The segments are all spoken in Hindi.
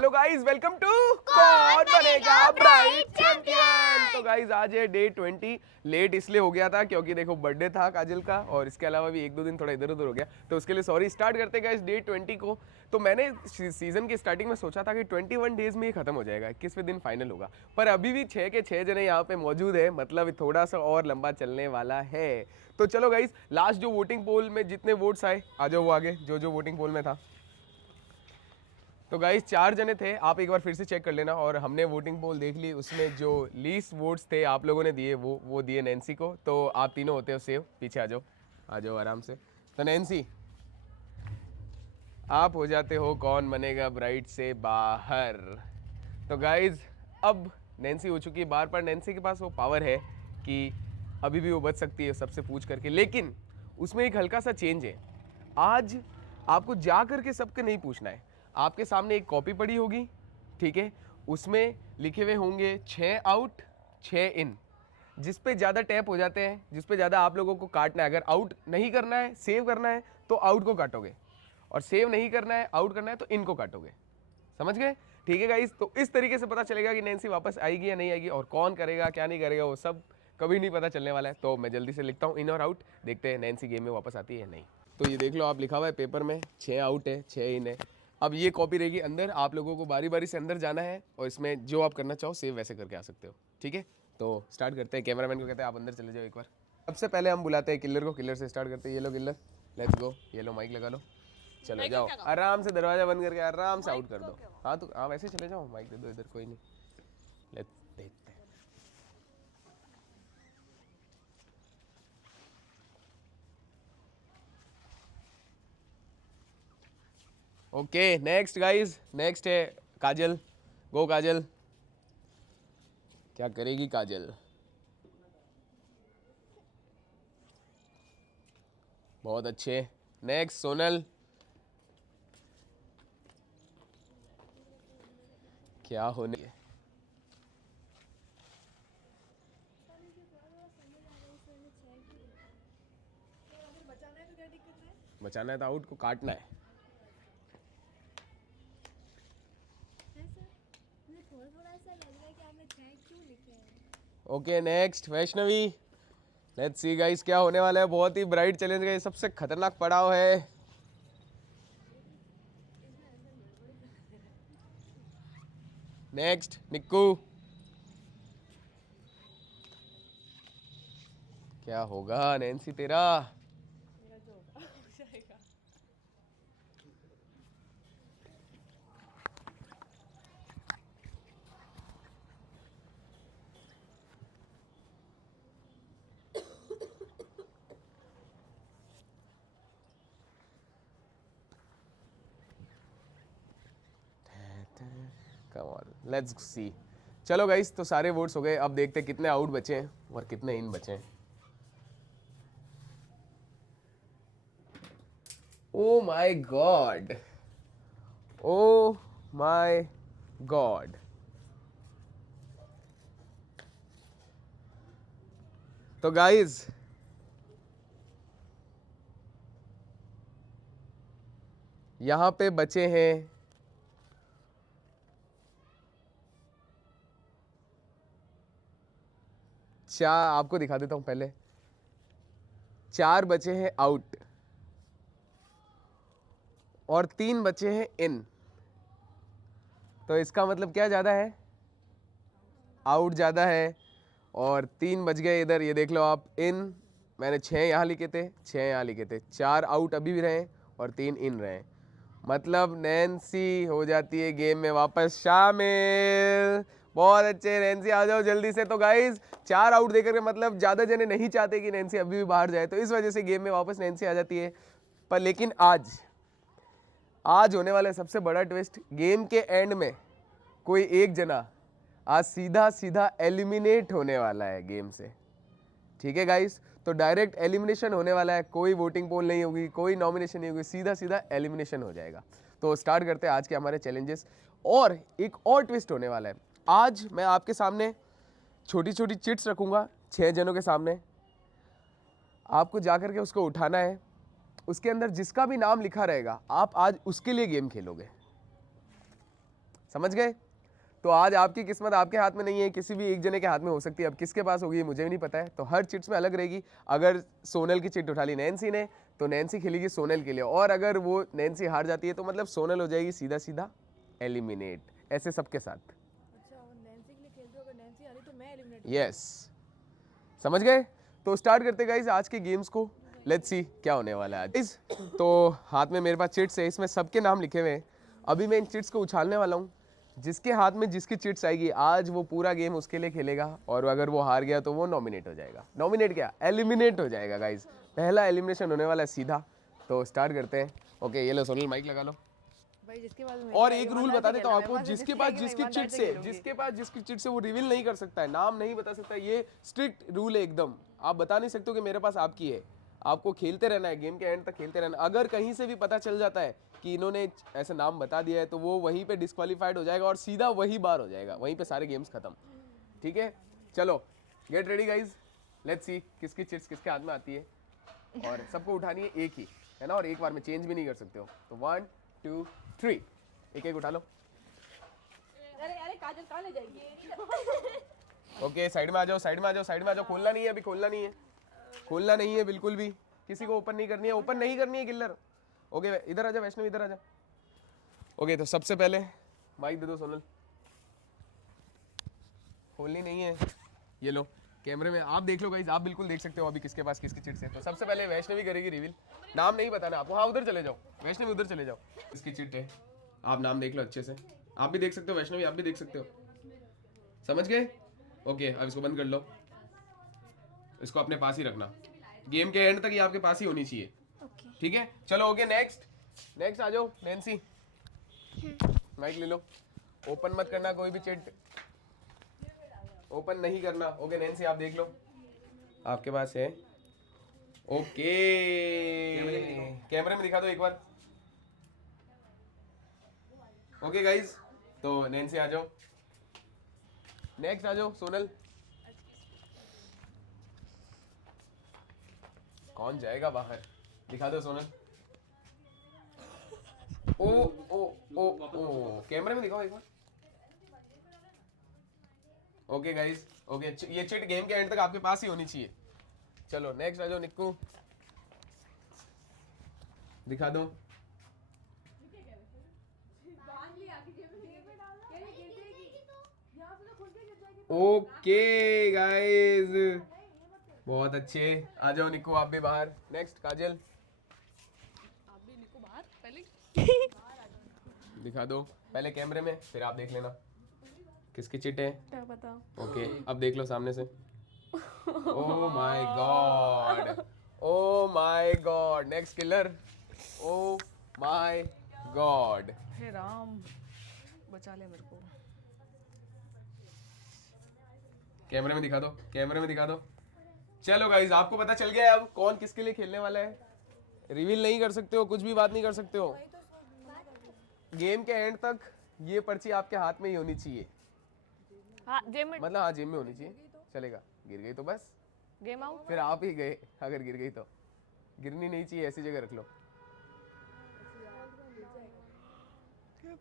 हेलो गाइस, वेलकम टू कौन बनेगा ब्राइट चैंपियन। तो गाइस आज है डे 20। लेट इसलिए हो गया था क्योंकि देखो बर्थडे था काजल का, और इसके अलावा भी एक दो दिन थोड़ा इधर उधर हो गया, तो उसके लिए सॉरी। स्टार्ट करते हैं गाइस डे 20 को। तो मैंने सीजन की स्टार्टिंग में सोचा था कि 21 डेज में ही खत्म हो जाएगा, 21वें दिन फाइनल होगा, पर अभी भी 6 के 6 जने यहाँ पे मौजूद है, मतलब थोड़ा सा और लंबा चलने वाला है। तो चलो गाइस, लास्ट जो वोटिंग पोल में जितने वोट्स आए, आ जाओ वो आगे, जो जो वोटिंग पोल में था। तो गाइस 4 जने थे, आप एक बार फिर से चेक कर लेना, और हमने वोटिंग पोल देख ली, उसमें जो लीस्ट वोट्स थे आप लोगों ने दिए वो दिए नैन्सी को। तो आप तीनों होते हो सेव, पीछे आ जाओ आराम से। तो नैन्सी, आप हो जाते हो कौन बनेगा ब्राइट से बाहर। तो गाइज अब नैन्सी हो चुकी है बाहर, पर नैन्सी के पास वो पावर है कि अभी भी वो बच सकती है सबसे पूछ करके, लेकिन उसमें एक हल्का सा चेंज है। आज आपको जा करके सबके नहीं पूछना है, आपके सामने एक कॉपी पड़ी होगी, ठीक है, उसमें लिखे हुए होंगे 6 आउट 6 इन। जिस पे ज़्यादा टैप हो जाते हैं, जिस पे ज़्यादा आप लोगों को काटना है, अगर आउट नहीं करना है सेव करना है तो आउट को काटोगे, और सेव नहीं करना है आउट करना है तो इनको काटोगे। समझ गए? ठीक है गाइस, तो इस तरीके से पता चलेगा कि नैन्सी वापस आएगी या नहीं आएगी, और कौन करेगा क्या नहीं करेगा वो सब कभी नहीं पता चलने वाला है। तो मैं जल्दी से लिखता हूँ इन और आउट, देखते हैं नैन्सी गेम में वापस आती है या नहीं। तो ये देख लो, आप लिखा हुआ है पेपर में 6 आउट है 6 इन है। अब ये कॉपी रहेगी अंदर, आप लोगों को बारी बारी से अंदर जाना है, और इसमें जो आप करना चाहो सेव वैसे करके आ सकते हो, ठीक है। तो स्टार्ट करते हैं, कैमरामैन को कहते हैं आप अंदर चले जाओ एक बार। सबसे पहले हम बुलाते हैं किलर को, किलर से स्टार्ट करते हैं। ये लो किलर, लेट्स गो, ये लो माइक लगा लो, चलो जाओ आराम से, दरवाजा बंद करके आराम से आउट कर दो। हाँ तो हाँ वैसे चले जाओ, माइक दे दो इधर, कोई नहीं, लेट्स देखते हैं। ओके नेक्स्ट गाइस, नेक्स्ट है काजल। गो काजल, क्या करेगी काजल? बहुत अच्छे। नेक्स्ट सोनल, क्या होने, बचाना है तो आउट को काटना है। Okay next Vaishnavi, let's see guys क्या होने वाला है। बहुत ही ब्राइट चैलेंज का ये सबसे खतरनाक पड़ाव है। नेक्स्ट निक्कू, क्या होगा नैन्सी तेरा? Come on let's see. चलो गाइस, तो सारे वोट्स हो गए, अब देखते हैं कितने आउट बचे हैं और कितने इन बचे हैं। ओ my God, oh my God. तो गाइस यहां पे बचे हैं 4, आपको दिखा देता हूं पहले। 4 बचे हैं आउट और 3 बचे हैं इन। तो इसका मतलब क्या ज़्यादा है? आउट ज़्यादा है, और 3 बच गए इधर, ये देख लो आप। इन मैंने 6 यहाँ लिखे थे, 6 यहाँ लिखे थे, 4 आउट अभी भी रहे और 3 इन रहे, मतलब नैन्सी हो जाती है गेम में वापस शामिल। बहुत अच्छे, नैन्सी आ जाओ जल्दी से। तो गाइज 4 आउट देकर के मतलब ज़्यादा जने नहीं चाहते कि नैन्सी अभी भी बाहर जाए, तो इस वजह से गेम में वापस नैन्सी आ जाती है। पर लेकिन आज होने वाला है सबसे बड़ा ट्विस्ट। गेम के एंड में कोई एक जना आज सीधा सीधा एलिमिनेट होने वाला है गेम से, ठीक है गाइस। तो डायरेक्ट एलिमिनेशन होने वाला है, कोई वोटिंग पोल नहीं होगी, कोई नॉमिनेशन नहीं होगी, सीधा सीधा एलिमिनेशन हो जाएगा। तो स्टार्ट करते हैं आज के हमारे चैलेंजेस। और एक और ट्विस्ट होने वाला है, आज मैं आपके सामने छोटी छोटी चिट्स रखूंगा 6 जनों के सामने, आपको जाकर के उसको उठाना है। उसके अंदर जिसका भी नाम लिखा रहेगा आप आज उसके लिए गेम खेलोगे, समझ गए? तो आज आपकी किस्मत आपके हाथ में नहीं है, किसी भी एक जने के हाथ में हो सकती है। अब किसके पास होगी मुझे भी नहीं पता है, तो हर चिट्स में अलग रहेगी। अगर सोनल की चिट उठा ली नैन्सी ने तो नैन्सी खेलेगी सोनल के लिए, और अगर वो नैन्सी हार जाती है तो मतलब सोनल हो जाएगी सीधा सीधा एलिमिनेट, ऐसे सबके साथ। अच्छा, और नैन्सी के लिए खेलते हो, अगर नैन्सी हारी तो मैं एलिमिनेट। यस, समझ गए? तो स्टार्ट करते गाइस आज के गेम्स को। लेट्स सी क्या होने वाला है आज। तो हाथ में मेरे पास चिट्स है, इसमें सबके नाम लिखे हुए हैं। अभी मैं इन चिट्स को उछालने वाला हूँ, जिसके हाथ में जिसकी चिट्स आएगी आज वो पूरा गेम उसके लिए खेलेगा, और अगर वो हार गया तो वो नॉमिनेट हो जाएगा। नॉमिनेट क्या, एलिमिनेट हो जाएगा गाइस। पहला एलिमिनेशन होने वाला है सीधा। तो स्टार्ट करते हैं। ओके, ये लो सोनल माइक लगा लो। भाई जिसके पास और एक रूल बता देता हूँ आपको, जिसके पास जिसकी चिट से वो रिवील नहीं कर सकता है, नाम नहीं बता सकता है। ये स्ट्रिक्ट रूल है एकदम। आप बता नहीं सकते हो कि मेरे पास आपकी है। आपको खेलते रहना है, गेम के एंड तक खेलते रहना। अगर कहीं से भी पता चल जाता है कि इन्होंने ऐसा नाम बता दिया है तो वो वहीं पे डिस्क्वालीफाइड हो जाएगा और सीधा वही बार हो जाएगा, वहीं पे सारे गेम्स खत्म। ठीक है, चलो get ready guys, let's see किसकी चिट्स किसके हाथ में आती है। और सबको उठानी है एक ही, है ना, और एक बार में चेंज भी नहीं कर सकते हो। तो 1 2 3 एक एक उठा लो। अरे अरे काजल कहाँ ले जाएगी? ओके, साइड में आ जाओ, साइड में आ जाओ, साइड में आ जाओ। खोलना नहीं है अभी, खोलना नहीं है, खोलना नहीं है बिल्कुल भी। किसी को ओपन नहीं करनी है, ओपन नहीं करनी है किलर। ओके इधर आ जा वैष्णव, इधर आ जा। ओके, तो सबसे पहले माइक दे दो सोनल। खोलनी नहीं है, ये लो कैमरे में आप देख लो गाइस, आप बिल्कुल देख सकते हो अभी किसके पास किसकी चिट्स है। तो सबसे पहले वैष्णवी करेगी रिवील। नाम नहीं बताना आपको, हाँ उधर चले जाओ वैष्णवी, उधर चले जाओ। इसकी चिट है, आप नाम देख लो अच्छे से। आप भी देख सकते हो वैष्णवी, आप भी देख सकते हो। समझ गए? ओके, अब इसको बंद कर लो, इसको अपने पास ही रखना। गेम के एंड तक ये आपके पास ही होनी चाहिए। ठीक है, चलो ओके नेक्स्ट। नेक्स्ट आ जाओ नैन्सी, माइक ले लो। ओपन मत करना कोई भी चिट, ओपन नहीं करना। ओके नैन्सी आप देख लो, आपके पास है। ओके, कैमरे में दिखा दो एक बार। ओके गाइज, तो नैन्सी आ जाओ, नेक्स्ट आ जाओ सोनल। कौन जाएगा बाहर, दिखा दो सोनल। ओ ओ ओ ओ, कैमरे में दिखाओ एक बार। ओके गाइज, ओके, ये चिट गेम के एंड तक आपके पास ही होनी चाहिए। चलो नेक्स्ट आ जाओ निक्कू, दिखा दो। ओके गाइज, बहुत अच्छे। आ जाओ निक्कू आप भी बाहर। नेक्स्ट काजल, आप भी निको बाहर पहले। दिखा दो पहले कैमरे में, फिर आप देख लेना किसकी चिट है। क्या पता। ओके, अब देख लो सामने से। Oh my God, oh my God, next killer. Oh my God, हे राम, बचा ले मेरे को। कैमरे में दिखा दो, कैमरे में दिखा दो। चलो गाइज, आपको पता चल गया है अब कौन किसके लिए खेलने वाला है। रिवील नहीं कर सकते हो, कुछ भी बात नहीं कर सकते हो। गेम के एंड तक ये पर्ची आपके हाथ में ही होनी चाहिए। हाँ जेब में, मतलब हाँ जेब में होनी चाहिए, चलेगा। गिर गई तो बस गेम आउट। फिर आप ही गए, अगर गिर गई तो। गिरनी नहीं चाहिए, ऐसी जगह रख लो।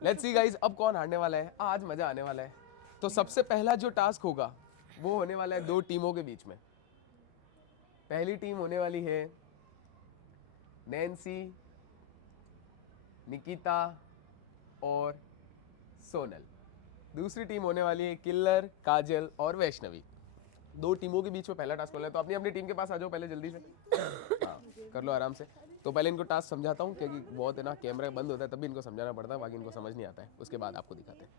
लेट्स सी गाइस, अब कौन हारने वाला है, आज मजा आने वाला है। तो सबसे पहला जो टास्क होगा वो होने वाला है दो टीमों के बीच में। पहली टीम होने वाली है नैन्सी, निकिता और सोनल। दूसरी टीम होने वाली है किल्लर, काजल और वैष्णवी। दो टीमों के बीच में पहला टास्क होना है। तो अपनी अपनी टीम के पास आ जाओ पहले जल्दी से। हाँ, कर लो आराम से। तो पहले इनको टास्क समझाता हूँ, क्योंकि बहुत है ना, कैमरा बंद होता है तभी इनको समझाना पड़ता है, बाकी इनको समझ नहीं आता है, उसके बाद आपको दिखाते हैं।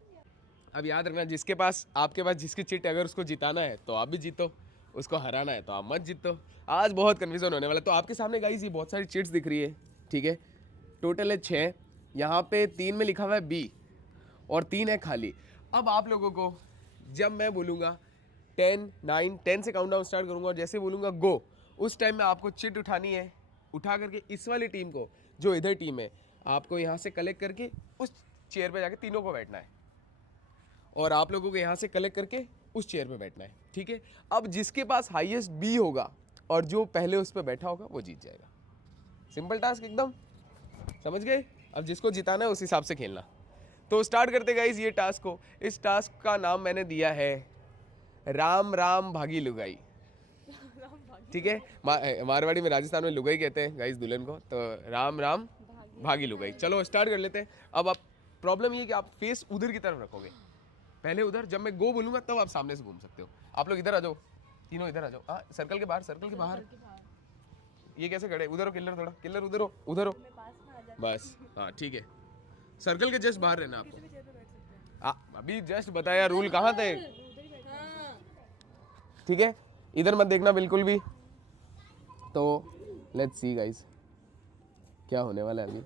अब याद रखना, जिसके पास आपके पास जिसकी चिट, अगर उसको जिताना है तो आप भी जीतो, उसको हराना है तो आप मत जीतो। आज बहुत कन्फ्यूजन होने वाला है। तो आपके सामने गाइस ये बहुत सारी चिट्स दिख रही है, ठीक है। टोटल है 6, यहाँ पे 3 में लिखा हुआ है बी और 3 है खाली। अब आप लोगों को जब मैं बोलूँगा 10 9 10 से काउंट डाउन स्टार्ट करूँगा, और जैसे बोलूँगा गो, उस टाइम में आपको चिट उठानी है। उठा करके इस वाली टीम को, जो इधर टीम है, आपको यहाँ से कलेक्ट करके उस चेयर पे जाके तीनों को बैठना है, और आप लोगों को यहाँ से कलेक्ट करके उस चेयर पे बैठना है, ठीक है। अब जिसके पास हाईएस्ट बी होगा और जो पहले उस पर बैठा होगा वो जीत जाएगा। सिंपल टास्क एकदम, समझ गए। अब जिसको जिताना है उस हिसाब से खेलना। तो स्टार्ट करते गाइस ये टास्क को। इस टास्क का नाम मैंने दिया है राम राम भागी लुगाई। ठीक है, मारवाड़ी में, राजस्थान में लुगाई कहते हैं गाइस दुल्हन को, तो राम राम भागी लुगाई। चलो स्टार्ट कर लेते हैं। अब आप प्रॉब्लम ये कि आप फेस उधर की तरफ रखोगे, पहले उधर, जब मैं गो बोलूंगा तब आप सामने से घूम सकते हो। आप लोग इधर आ जाओ, तीनों इधर आ जाओ। हाँ, सर्कल के बाहर, सर्कल के बाहर। ये कैसे खड़े? उधर हो किलर, थोड़ा किलर उधर हो, उधर हो बस। हाँ ठीक है, सर्कल के जस्ट बाहर रहना आपको। अभी जस्ट बताया रूल कहाँ थे। ठीक है, इधर मत देखना बिल्कुल भी। तो लेट्स सी गाइस क्या होने वाला है अभी।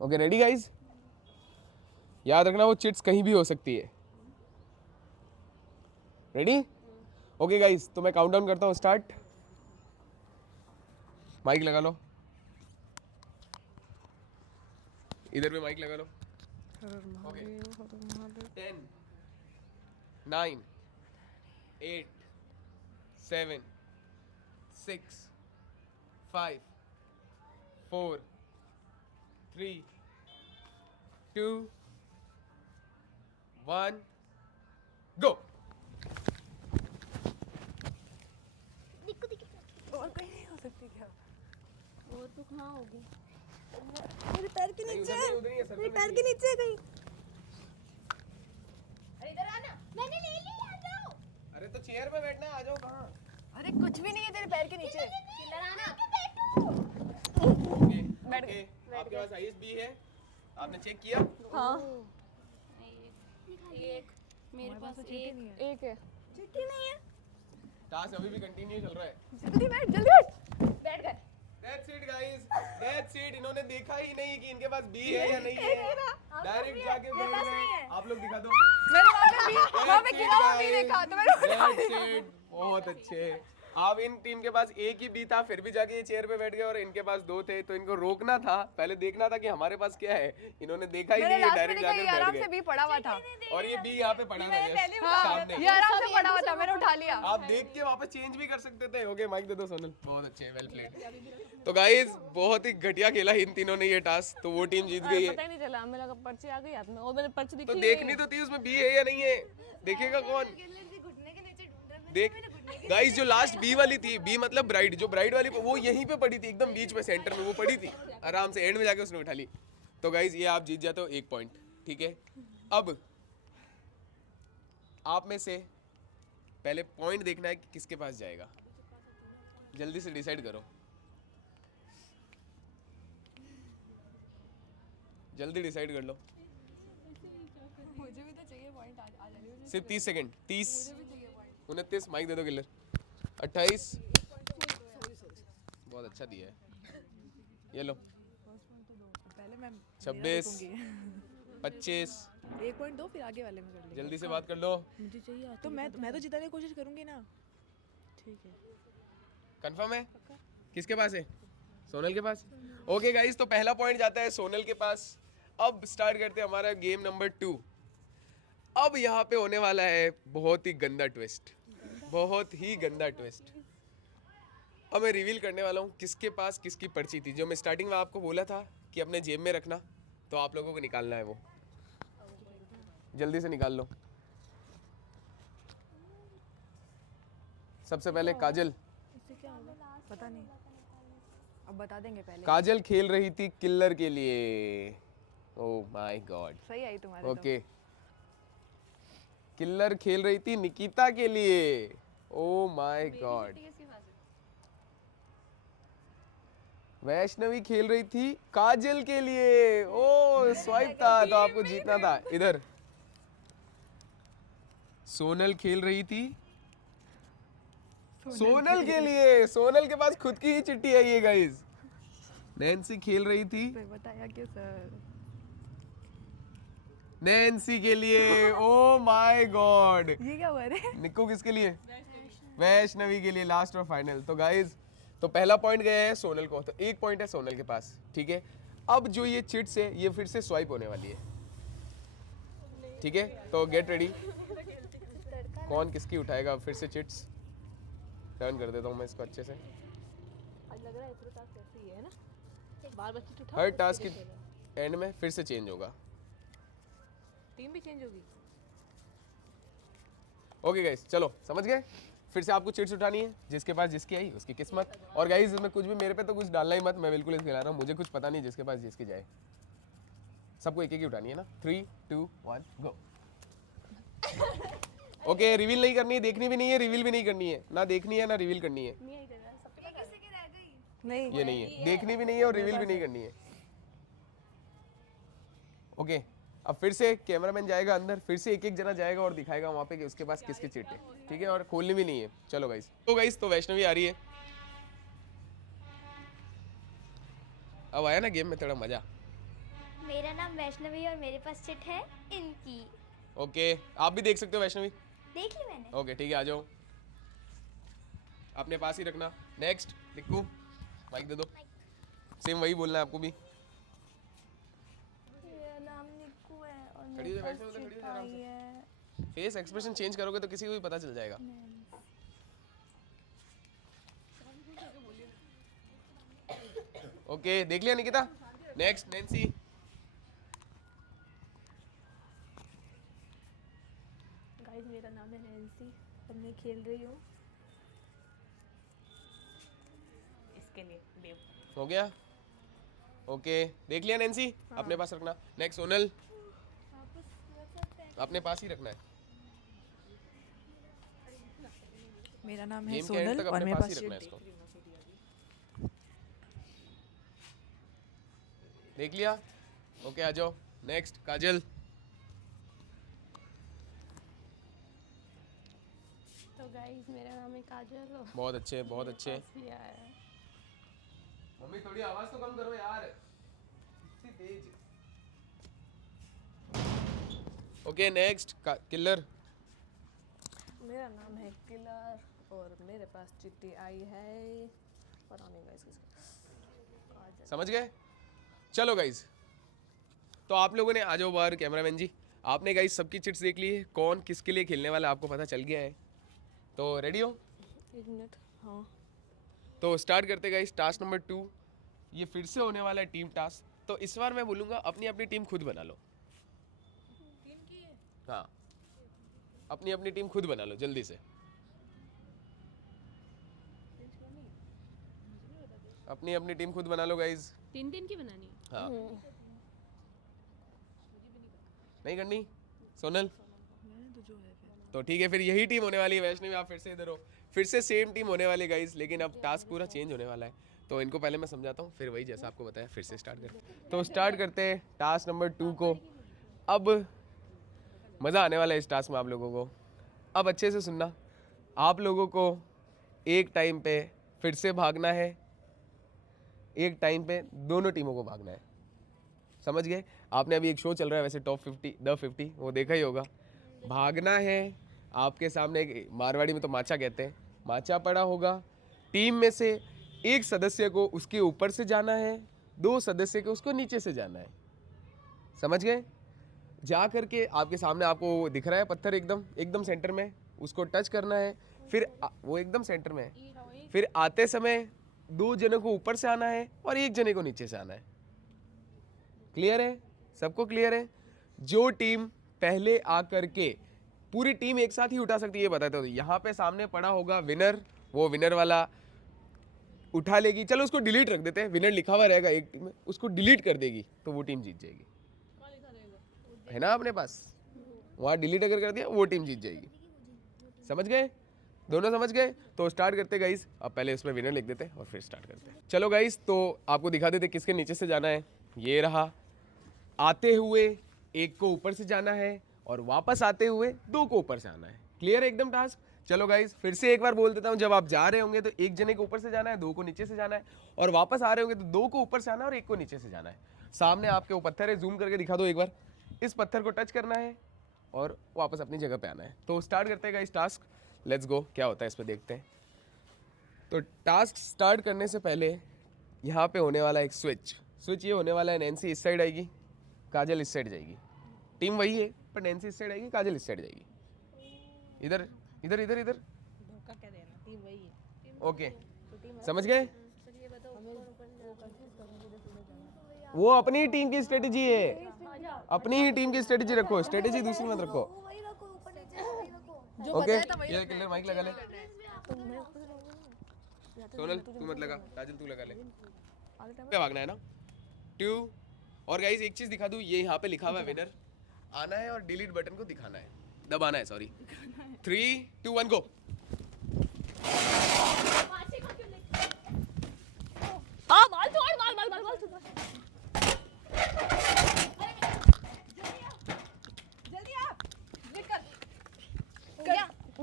ओके रेडी गाइस, याद रखना वो चिट्स कहीं भी हो सकती है। रेडी? ओके गाइस, तो मैं काउंटडाउन करता हूँ, स्टार्ट। माइक लगा लो, इधर भी माइक लगा लो। ओके 10 9 8 7 6 5 4 3 2 1 गो। और कहीं नहीं हो सकती क्या? और तो कहाँ होगी? मेरे पैर के नीचे है, उधर ही है, मेरे पैर के नीचे है कहीं। अरे इधर आना, मैंने ले लिया, आ जाओ। अरे तो चेयर पे बैठना है, आ जाओ। कहाँ? अरे कुछ भी नहीं है तेरे पैर के नीचे। किलर आना, बैठो। ओके, आपके पास आईएसबी है, आपने चेक किया? हाँ एक मेरे पास एक है। चिट्ठी नहीं है। टास्क अभी भी कंटिन्यू चल रहा है। जल्दी बैठ, जल्दी बैठ। बैठ गए। That's it guys, that's it। इन्होंने देखा ही नहीं कि इनके पास बी है या नहीं है, डायरेक्ट जाके बैठ गए। आप लोग दिखा दो। मैंने वहाँ पे गिरा हुआ भी देखा तो मैंने उठा That's लिया। it, बहुत अच्छे। अब इन टीम के पास एक ही बी था, फिर भी जाके ये चेयर पे बैठ गए, और इनके पास 2 थे, तो इनको रोकना था, पहले देखना था कि हमारे पास क्या है। इन्होंने देखा ही मैंने नहीं, लास्ट में डायरेक्ट देखा जाके ये आराम से बैठ भी पड़ा हुआ था। गए। और ये बी यहाँ पे पड़ा था just हाँ, सामने। ये आराम से पड़ा हुआ था, मैंने उठा लिया। आप देख के वापस चेंज भी कर सकते थे। ओके माइक दे दो सोनल, बहुत अच्छे, वेल प्लेड। तो गाइस बहुत ही घटिया खेला इन तीनों ने ये टास्क, तो वो टीम जीत गई है। पता ही नहीं चला, मेरा कब पर्ची आ गई हाथ में, और मैंने पर्ची दिखी तो ही देखनी तो थी उसमें बी है या नहीं है, देखेगा कौन? देख गाइस, जो लास्ट बी वाली थी, बी मतलब ब्राइड, जो ब्राइड वाली वो यहीं पे पड़ी थी, एकदम बीच में सेंटर में वो पड़ी थी, आराम से एंड में जाके उसने उठा ली। तो गाइस ये आप जीत जाते हो 1 पॉइंट। ठीक है, अब आप में से पहले पॉइंट देखना है कि किसके पास जाएगा, जल्दी से डिसाइड करो, जल्दी डिसाइड कर लो। मुझे भी तो चाहिए पॉइंट, आ जाने सिर्फ 30 सेकंड। 30 29 माइक दे दो किलर। 28 बहुत अच्छा दिया है, ये लो। पहले मैं 26 25 1 पॉइंट दो, फिर आगे वाले में कर लेंगे। जल्दी से बात कर लो। मुझे चाहिए तो मैं तो जिताने की कोशिश करूंगी ना। ठीक है, कंफर्म है? किसके पास है? सोनल के पास। ओके गाइस, तो पहला पॉइंट जाता है सोनल के पास। अब स्टार्ट करते हैं हमारा गेम नंबर 2। अब यहाँ पे होने वाला है बहुत ही गंदा ट्विस्ट, बहुत ही गंदा ट्विस्ट। अब मैं रिवील करने वाला हूँ किसके पास किसकी पर्ची थी। जो मैं स्टार्टिंग में आपको बोला था कि अपने जेब में रखना, तो आप लोगों को निकालना है वो, जल्दी से निकाल लो। सबसे पहले काजल। इससे क्या होगा पता नहीं, अब बता देंगे पहले। काजल खेल रही थी किलर के लिए। ओह माय गॉड, सही आई तुम्हारे ओके। किलर खेल रही थी निकिता के लिए। Oh my God. वैष्णवी खेल रही थी काजल के लिए। ओह स्वाइप था, तो आपको जीतना था। इधर सोनल खेल रही थी सोनल के लिए। सोनल के पास खुद की ही चिट्ठी है ये गाइस। नैन्सी खेल रही थी तो बताया क्यों सर? नैन्सी के लिए। ओ माय गॉड, ये क्या हुआ रे? निक्कू किसके लिए? वैष्णवी के लिए, लास्ट और फाइनल। तो गाइस, तो पहला पॉइंट गया है सोनल को, तो 1 पॉइंट है सोनल के पास। ठीक है, अब जो ये चिट्स है ये फिर से स्वाइप होने वाली है। ठीक है, तो गेट रेडी। कौन किसकी उठाएगा फिर से चिट्स? टर्न कर देता हूँ मैं इसको अच्छे से। आज लग रहा है पूरा टास्क ऐसे ही है ना, बार बार चिट उठाओ। हर टास्क के एंड में फिर से चेंज होगा। टीम भी चेंज होगी। ओके गाइस, चलो समझ गए। फिर से आपको चिट्स उठानी है, जिसके पास जिसकी आई उसकी किस्मत। और गाइस इसमें कुछ भी मेरे पे तो कुछ डालना ही मत, मैं बिल्कुल इसे खिला रहा हूँ, मुझे कुछ पता नहीं, जिसके पास जिसकी जाए। सबको एक एक ही उठानी है ना। 3 2 1 गो। ओके, रिवील नहीं करनी है, देखनी भी नहीं है, रिवील भी नहीं करनी है, ना देखनी है ना रिवील करनी है। नहीं आई तेरा सबके पास नहीं ये नहीं है, देखनी भी नहीं है और रिवील भी नहीं करनी है। ओके, अब फिर से कैमरामैन जाएगा अंदर, फिर से एक एक जना जाएगा और दिखाएगा वहां पे कि उसके पास किसकी चिट है, ठीक है, और खोलनी भी नहीं है। चलो गाइस, तो वैष्णवी आ रही है। अब आया ना गेम में थोड़ा मजा। मेरा नाम वैष्णवी है और मेरे पास चिट है इनकी। ओके, आप भी देख सकते हो वैष्णवी। देख ली मैंने। ओके ठीक है, आ जाओ, अपने पास ही रखना। नेक्स्ट लिखू, माइक दे दो। सेम वही बोलना है आपको भी। मेरा नाम निक्कू है और खड़ी हो मेरे जा, पास वैष्णवी, खड़ी हो चिट जा आराम आई से। है। फेस एक्सप्रेशन चेंज करोगे तो किसी को भी पता चल जाएगा। ओके, देख लिया निकिता। Next Nancy. गाइस मेरा नाम है नैन्सी और मैं खेल रही हूँ इसके लिए देव। हो गया। ओके, देख लिया नैन्सी, अपने पास रखना। नेक्स्ट सोनल, अपने पास ही रखना है। मेरा नाम है गेम के एंड सोनल तक और अपने मेरे पास ही पास रखना है चिट इसको। देख लिया। ओके, आ जाओ। नेक्स्ट काजल। तो गाइस मेरा नाम है काजल और बहुत अच्छे, बहुत अच्छे। मेरे पास भी आया है। मम्मी थोड़ी आवाज तो कम करो यार, इतनी तेज। Okay next killer. मेरा नाम है किलर और मेरे पास चिट्ठी आई है। पता नहीं गाइस किसका। काजल। समझ गए? चलो गाइज, तो आप लोगों ने, आ जाओ बाहर कैमरामैन जी, आपने गाइज सबकी चिट्स देख ली है, कौन किसके लिए खेलने वाला आपको पता चल गया है, तो रेडी हो? एक मिनट। हाँ तो स्टार्ट करते गाइज। टास्क नंबर 2, ये फिर से होने वाला है टीम टास्क। तो इस बार मैं बोलूँगा अपनी अपनी टीम खुद बना लो। हाँ, अपनी अपनी टीम खुद बना लो जल्दी से। अपनी अपनी टीम खुद बना लो गाइज। 3-3 की बनानी है। हाँ, नहीं करनी सोनल? तो ठीक है, फिर यही टीम होने वाली है। वैष्णवी आप फिर से इधर हो, फिर से सेम टीम होने वाली है गाइस, लेकिन अब टास्क पूरा चेंज होने वाला है। तो इनको पहले मैं समझाता हूँ, फिर वही जैसा आपको बताया फिर से स्टार्ट करते हैं। तो स्टार्ट करते हैं टास्क नंबर 2 को। अब मज़ा आने वाला है इस टास्क में आप लोगों को। अब अच्छे से सुनना, आप लोगों को एक टाइम पे फिर से भागना है, एक टाइम पे दोनों टीमों को भागना है। समझ गए? आपने अभी एक शो चल रहा है वैसे, टॉप 50 द 50, वो देखा ही होगा। भागना है, आपके सामने एक मारवाड़ी में तो माचा कहते हैं, माचा पड़ा होगा। टीम में से एक सदस्य को उसके ऊपर से जाना है, 2 सदस्य को उसको नीचे से जाना है। समझ गए? जा करके आपके सामने आपको दिख रहा है पत्थर, एकदम एकदम सेंटर में, उसको टच करना है। फिर वो एकदम सेंटर में है। फिर आते समय 2 जनों को ऊपर से आना है और 1 जने को नीचे से आना है। क्लियर है? सबको क्लियर है? जो टीम पहले आकर के, पूरी टीम एक साथ ही उठा सकती है, ये बताते हो। यहाँ पे सामने पड़ा होगा विनर, वो विनर वाला उठा लेगी। चलो उसको डिलीट रख देते हैं, विनर लिखा हुआ रहेगा एक टीम में, उसको डिलीट कर देगी तो वो टीम जीत जाएगी। है ना अपने पास, वहाँ डिलीट अगर कर दिया वो टीम जीत जाएगी। समझ गए? दोनों समझ गए? तो स्टार्ट करते गाइस। अब पहले उसमें विनर लिख देते हैं और फिर स्टार्ट करते हैं। चलो गाइस, तो आपको दिखा देते किसके नीचे से जाना है। ये रहा, आते हुए 1 को ऊपर से जाना है और वापस आते हुए 2 को ऊपर से आना है। क्लियर है एकदम टास्क? चलो गाइस, फिर से एक बार बोल देता हूँ। जब आप जा रहे होंगे तो 1 जने को ऊपर से जाना है, 2 को नीचे से जाना है, और वापस आ रहे होंगे तो 2 को ऊपर से आना है और 1 को नीचे से जाना है। सामने आपके वो पत्थर है, जूम करके दिखा दो एक बार। इस पत्थर को टच करना है और वापस अपनी जगह पे आना है। तो स्टार्ट करते हैं गाइस टास्क। लेट्स गो, क्या होता है इस पर देखते हैं। तो टास्क स्टार्ट करने से पहले यहाँ पे होने वाला एक स्विच ये होने वाला है। नैन्सी इस साइड आएगी, काजल इस साइड जाएगी। टीम वही है, पर नैन्सी इस साइड आएगी, काजल इस साइड जाएगी। इधर इधर इधर इधर। धोखा क्या देना, टीम वही है। ओके समझ गए? वो अपनी टीम की स्ट्रेटेजी है, अपनी ही टीम की स्ट्रेटेजी रखो, स्ट्रेटेजी दूसरी मत रखो। ओके ये किलर माइक लगा ले। सोनल तू मत लगा, काजल तू लगा ले। क्या भागना है ना 2। और गाइस एक चीज दिखा दूं, ये यहाँ पे लिखा हुआ है विनर, आना है और डिलीट बटन को दिखाना है, दबाना है, सॉरी। 3 2 1 गो। हाँ माल छोड़, माल माल माल माल छोड़। जल्दी आ, निकल।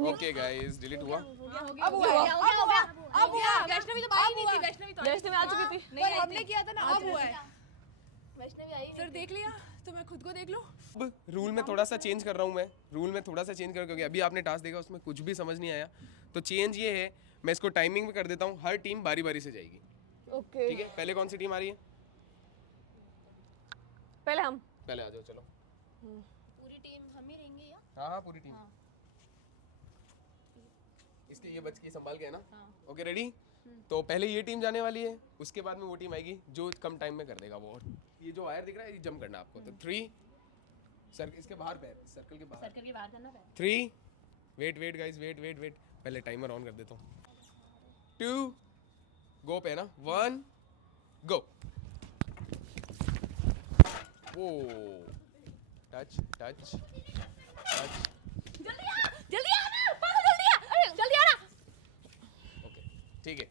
ओके गाइस डिलीट हुआ। अब हुआ, अब हुआ। वैष्णवी तो आई नहीं थी, वैष्णवी आ चुकी थी। पर हमने किया था ना, अब हुआ है। वैष्णवी आई सर देख लिया तो मैं खुद को देख लो। अब रूल में थोड़ा सा चेंज कर रहा हूँ मैं, रूल में थोड़ा सा चेंज कर, क्योंकि अभी आपने टास्क देखा उसमें कुछ भी समझ नहीं आया। तो चेंज ये है, मैं इसको टाइमिंग में कर देता हूँ, हर टीम बारी बारी से जाएगी। ओके ठीक है, पहले कौन सी टीम आ रही है? पहले हम। पहले आ जाओ चलो। पूरी टीम हम ही रहेंगे या? हाँ हाँ पूरी टीम। इसके ये बच के संभाल के है ना? Okay ready? तो पहले ये टीम जाने वाली है, उसके बाद में वो टीम आएगी जो कम टाइम में कर देगा वो। ये जो वायर दिख रहा है ये जंप करना आपको। तो 3 सर इसके बाहर पैर, सर्कल के बाहर, सर्कल के बाहर करना है। 3 वेट गाइस, वेट पहले टाइमर ऑन कर देता हूँ। 2 गो पे ना, 1 गो। ओ टच टच टच। जल्दी आ ना, पागल जल्दी आ, अरे जल्दी आ ना। ओके ठीक है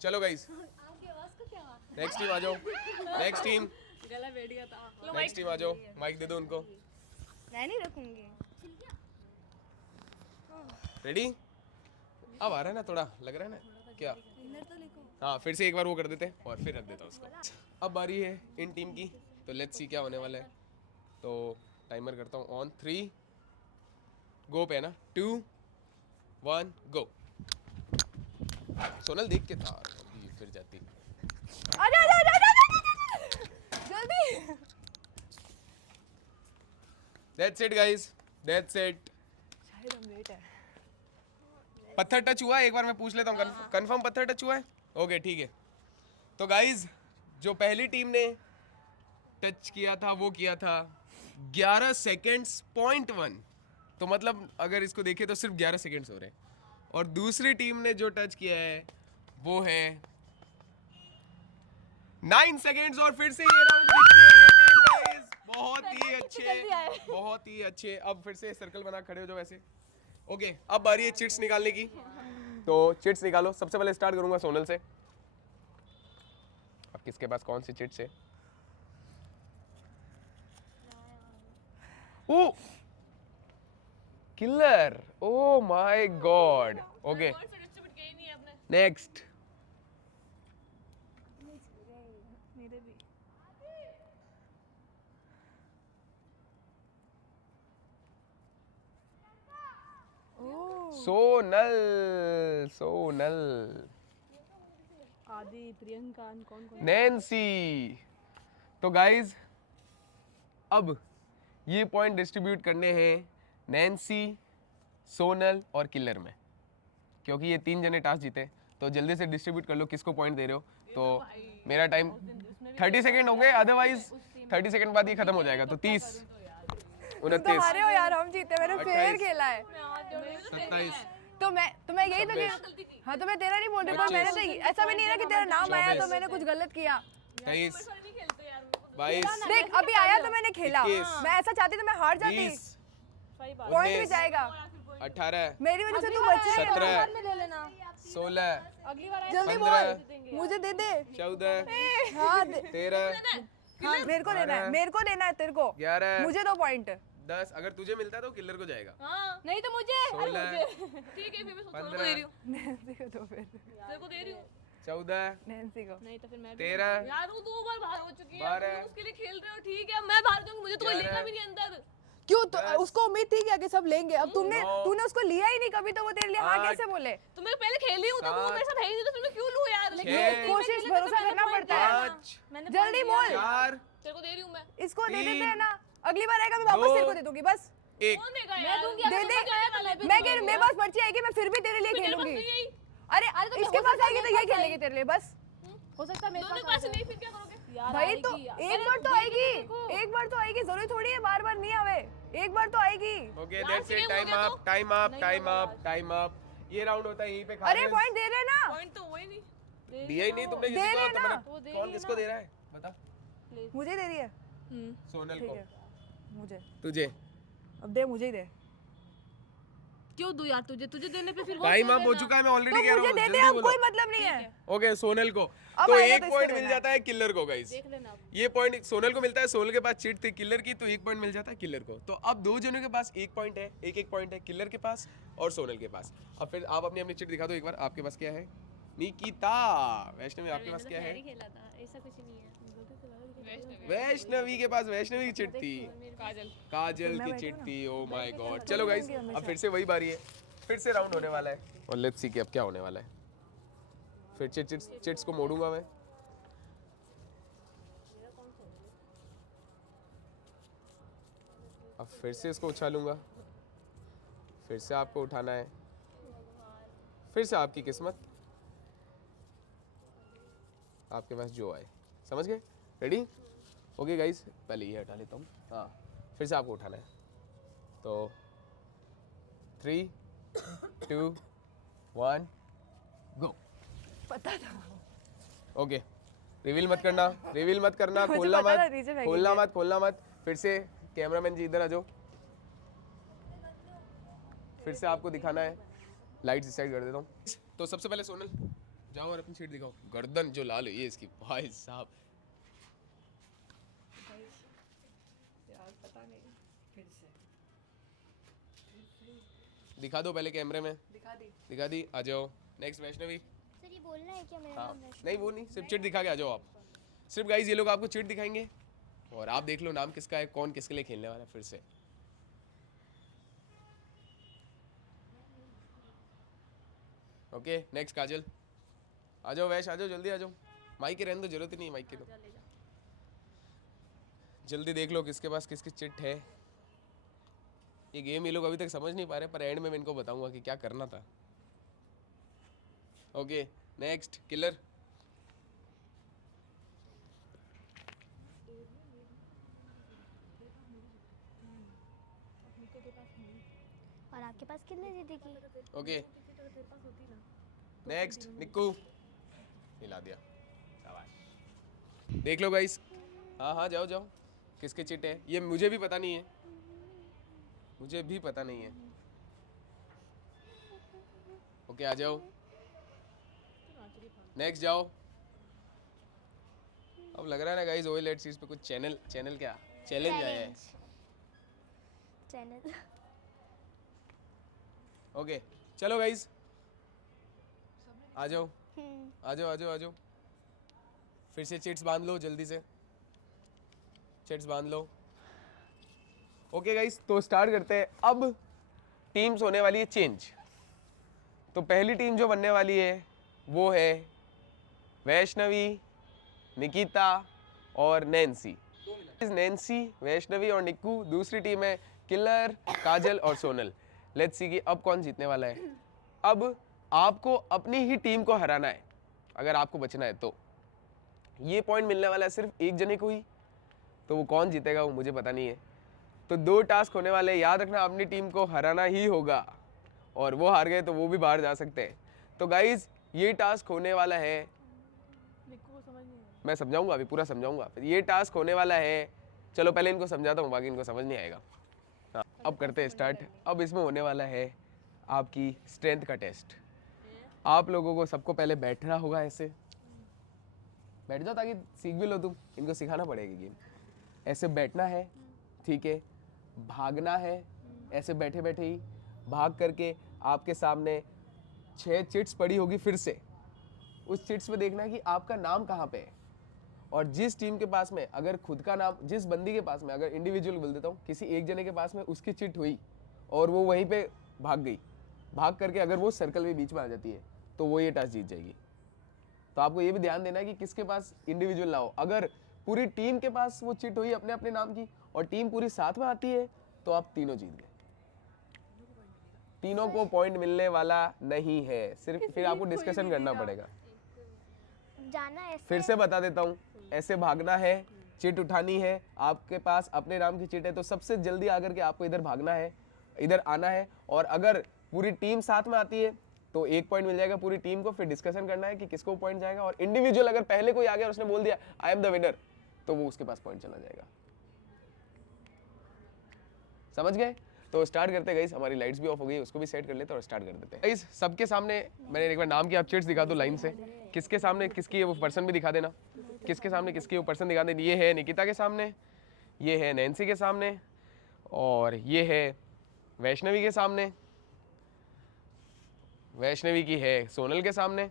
चलो गाइस, आपकी आवाज का क्या हुआ? नेक्स्ट टीम आ जाओ, नेक्स्ट टीम, गला बैठ गया था। नेक्स्ट टीम आ जाओ, माइक दे दो उनको। मैं नहीं रखूंगी। रेडी? अब आ रहा है ना, थोड़ा लग रहा है ना क्या? विनर तो लिखो। हाँ फिर से एक बार वो कर देते हैं और फिर रख देता हूँ उसको। अब बारी है इन टीम की, तो लेट्स सी क्या होने वाला है। तो टाइमर करता हूँ ऑन, 3 गो पे है ना, 2 1 गो। सोनल देख के था, अभी फिर जाती। आजा आजा आजा आजा जल्दी। That's it guys, that's it. शायद हम लेट है। पत्थर टच हुआ है? एक बार मैं पूछ लेता हूँ, कंफर्म पत्थर टच हुआ है? ओके ठीक है। तो गाइस जो पहली टीम ने टच किया था वो किया था 11 सेकेंड्स .1, तो मतलब अगर इसको देखें तो सिर्फ 11 सेकेंड्स हो रहे हैं। और दूसरी टीम ने जो टच किया है वो है 9 सेकेंड्स। और फिर से ये राउंड जीतती है ये टीम गाइस, बहुत ही अच्छे, बहुत ही अच्छे। अब फिर से सर्कल बना खड़े हो जाओ वैसे। ओके अब बारी है चिट्स निकालने की, तो चिट्स निकालो। सबसे पहले स्टार्ट करूंगा सोनल से। अब किसके पास कौन सी चिट्स है? Oh killer, oh my God. Okay next. मेरे भी। सोनल, सोनल, आदि, प्रियंका, कौन कौन? नैन्सी। तो गाइज अब ये पॉइंट डिस्ट्रीब्यूट करने हैं नैन्सी, सोनल और किलर में, क्योंकि ये 3 जने टास्क जीते। तो जल्दी से डिस्ट्रीब्यूट कर लो किसको पॉइंट दे रहे हो। तो मेरा टाइम 30 सेकेंड हो गए, अदरवाइज 30 सेकेंड बाद ये खत्म हो जाएगा। तो 30 29 हारे हो यार, हम जीते, मैंने फेयर 28, खेला है। 27 तो मैं यही तो कह, हाँ तो मैं तेरा नहीं बोल रही, पर मैंने तो ऐसा भी नहीं है ना कि तेरा नाम आया तो मैंने कुछ गलत किया। 23 22 देख अभी आया तो मैंने खेला, 21, मैं ऐसा चाहती तो मैं हार जाती, 20 पॉइंट भी जाएगा। 18 मेरी वजह से तू बच रही है। 17 ले लेना 16 अगली बार। जल्दी 15 बोल, मुझे दे दे। 14 हाँ 13 हाँ मेरे को देना है, मेरे को देना है तेरे को, 11 मुझे 2 पॉइंट। 10 अगर तुझे मिलता है तो किलर को जाएगा। हाँ नहीं तो मुझे। 16 ठीक है फिर मैं सोचूंगा। 15 नैन्सी को दो फिर, तेरे को दे रही हूँ। 14 नैन्सी को। नहीं तो फिर मैं 13 यार वो 2 बार बाहर हो चुकी है, 12 तुम उसके लिए खेल रहे हो। ठीक है मैं बाहर जाऊंगी, मुझे तो कोई 11 लेगा भी नहीं अंदर। क्यों तो उसको उम्मीद थी क्या कि सब लेंगे, अब तूने 9 उसको लिया ही नहीं कभी, तो वो तेरे लिए हाँ 8 कैसे बोले? तो मैं पहले खेली हूँ, तो वो 7 मेरे साथ है ही नहीं, तो फिर मैं क्यों लूँ यार? 6 कोशिश भरोसा करना पड़ता है। 5 मैंने जल्दी बोल, 4 तेरे को दे रही हूँ मैं। इसको दे देते हैं ना, अगली बार आएगा मैं वापस दो, तेरे को दे दूंगी बस। एक। मैं दूंगी दे दे, मैं कह मेरे पास पर्ची आएगी, मैं फिर भी तेरे लिए खेलूंगी। अरे तो इसके पास आएगी तो ये खेलेगी तेरे लिए बस। हो सकता है मेरे पास नहीं, फिर क्या करोगे यार? भाई तो एक बार तो आएगी, एक बार तो आएगी, जरूरी थोड़ी है बार बार नहीं आवे, एक बार तो आएगी। Okay that's it, time up, time up, time up, time up. ये राउंड होता है यहीं पे। अरे पॉइंट दे रहे हैं ना, पॉइंट तो वही नहीं दिया ही नहीं तुमने दे किसी रहे को। ना। तुमने कौन किसको दे रहा है बता? मुझे दे रही है। सोनल ठीक को। है, मुझे तुझे अब दे, मुझे ही दे। क्यों दूं यार तुझे? तुझे देने पे फिर टाइम अप हो चुका है, मैं ऑलरेडी तो कह रहा मुझे हूँ। दे दे, जल्दी अब बोलो। कोई मतलब नहीं है। ओके सोनल को अब तो आएगा एक तो इसको पॉइंट देना मिल है। जाता है किलर को गाइस। देख लेना अब। ये पॉइंट सोनल को मिलता है, सोनल के पास चिट थी किलर की, तो एक पॉइंट मिल जाता है किलर को। तो अब दो जनों के पास एक पॉइंट है, एक एक पॉइंट है किलर के पास और सोनल के पास। अब फिर आप अपनी अपनी चिट दिखा दो एक बार, आपके पास क्या है? निकिता। वैष्णवी आपके पास क्या है? खेला था, ऐसा कुछ नहीं है। वैष्णवी के पास वैष्णवी की चिट थी, काजल। काजल की चिट थी। ओ माय गॉड। चलो गाइस अब फिर से वही बारी है, फिर से राउंड होने वाला है और लेट्स सी कि अब क्या होने वाला है। फिर चिट्स को मोड़ूंगा मैं। अब फिर से इसको उछालूंगा, फिर से आपको उठाना है, फिर से आपकी किस्मत, आपके पास जो आए। समझ गए? रेडी? ओके गाइस, पहले ये हटा लेता हूँ। हाँ, फिर से आपको उठाना है। तो 3 2 1 गो। पता था। ओके, रिवील मत करना, रिवील मत करना, मुझे खोलना पता था मत, नीचे फेंकेंगे। खोलना मत, खोलना मत। फिर से कैमरामैन जी इधर आ जाओ, फिर से आपको दिखाना है। लाइट्स इस साइड कर देता हूँ। तो सबसे पहले सोनल जाओ और अपनी सीट दिखाओ। गर्दन जो लाल हुई है इसकी, भाई साहब। दिखा दो पहले कैमरे में। दिखा दी। आ जाओ। नेक्स्ट वैष्णवी। सर ये बोलना है क्या मेरा हाँ, नाम वैष्णवी? नहीं वो नहीं, सिर्फ चिट दिखा के आ जाओ आप। सिर्फ गाइस ये लोग आपको चिट दिखाएंगे और आप देख लो नाम किसका है, कौन किसके लिए खेलने वाला है। फिर से ओके। नेक्स्ट काजल। आ जाओ वैश, आ जाओ, जल्दी आ जाओ। माइक के रहने दो, जरूरत ही नहीं है माइक की। तो जल्दी देख लो किसके पास किसकी चिट है। ये गेम ये लोग अभी तक समझ नहीं पा रहे, पर एंड में मैं इनको बताऊंगा कि क्या करना था। Okay next killer. और आपके पास कितने दीदी की? ओके नेक्स्ट निक्कू। हिला दिया, शाबाश। देख लो गाइस। हाँ हाँ जाओ जाओ, किसके चिट है ये मुझे भी पता नहीं है, मुझे भी पता नहीं है। ओके आ जाओ। नेक्स्ट जाओ। अब लग रहा है ना गाइस ओएलएट सीरीज पे कुछ चैनल क्या चैलेंज आया है। चैनल। ओके चलो गाइस आ जाओ, आ जाओ, आ जाओ, आ जाओ। फिर से चिट्स बांध लो जल्दी से, चिट्स बांध लो। ओके गाइस तो स्टार्ट करते हैं। अब टीम्स होने वाली है चेंज। तो पहली टीम जो बनने वाली है वो है वैष्णवी, निकिता और नैन्सी। नैन्सी, वैष्णवी और निक्कू। दूसरी टीम है किलर, काजल और सोनल। लेट्स सी कि अब कौन जीतने वाला है। अब आपको अपनी ही टीम को हराना है अगर आपको बचना है तो। ये पॉइंट मिलने वाला है सिर्फ एक जने को ही, तो वो कौन जीतेगा वो मुझे पता नहीं है। तो 2 टास्क होने वाले हैं, याद रखना अपनी टीम को हराना ही होगा, और वो हार गए तो वो भी बाहर जा सकते हैं। तो गाइज ये टास्क होने वाला है, मैं समझाऊंगा अभी, पूरा समझाऊंगा। ये टास्क होने वाला है, चलो पहले इनको समझाता हूँ, बाकी इनको समझ नहीं आएगा। हाँ अब करते हैं स्टार्ट। अब इसमें होने वाला है आपकी स्ट्रेंथ का टेस्ट। आप लोगों को सबको पहले बैठना होगा, ऐसे बैठ जाओ ताकि सीख भी लो तुम, इनको सिखाना पड़ेगा गेम। ऐसे बैठना है, ठीक है। भागना है, ऐसे बैठे बैठे ही भाग करके आपके सामने 6 चिट्स पड़ी होगी। फिर से उस चिट्स में देखना है कि आपका नाम कहाँ पे है, और जिस टीम के पास में अगर खुद का नाम, जिस बंदी के पास में, अगर इंडिविजुअल बोल देता हूँ, किसी एक जने के पास में उसकी चिट हुई और वो वहीं पे भाग गई, भाग करके अगर वो सर्कल में बीच में आ जाती है तो वो ये टास्क जीत जाएगी। तो आपको ये भी ध्यान देना है कि किसके पास इंडिविजुअल ना हो। अगर पूरी टीम के पास वो चिट हुई अपने अपने नाम की और टीम पूरी साथ में आती है तो आप तीनों जीत गए। तीनों को पॉइंट मिलने वाला नहीं है, सिर्फ फिर आपको डिस्कशन करना पड़ेगा। जाना ऐसे फिर से बता देता हूँ, ऐसे भागना है, चिट उठानी है, आपके पास अपने नाम की चिट है तो सबसे जल्दी आकर के आपको इधर भागना है, इधर आना है। और अगर पूरी टीम साथ में आती है तो 1 पॉइंट मिल जाएगा पूरी टीम को। फिर डिस्कशन करना है कि किसको पॉइंट जाएगा, और इंडिविजुअल अगर पहले कोई आ गया और उसने बोल दिया आई एम द विनर तो वो उसके पास पॉइंट चला जाएगा। समझ गए? तो स्टार्ट करते हैं गाइस। हमारी लाइट्स भी ऑफ हो गई, उसको भी सेट कर लेते हैं और स्टार्ट कर देते हैं गाइस। सबके सामने मैंने एक बार नाम की आप चिट्स दिखा दो लाइन से, किसके सामने किसकी है वो पर्सन भी दिखा देना, किसके सामने किसकी वो पर्सन दिखा देना। ये है निकिता के सामने, ये है नैन्सी के सामने, और ये है वैष्णवी के सामने, वैष्णवी की है सोनल के सामने,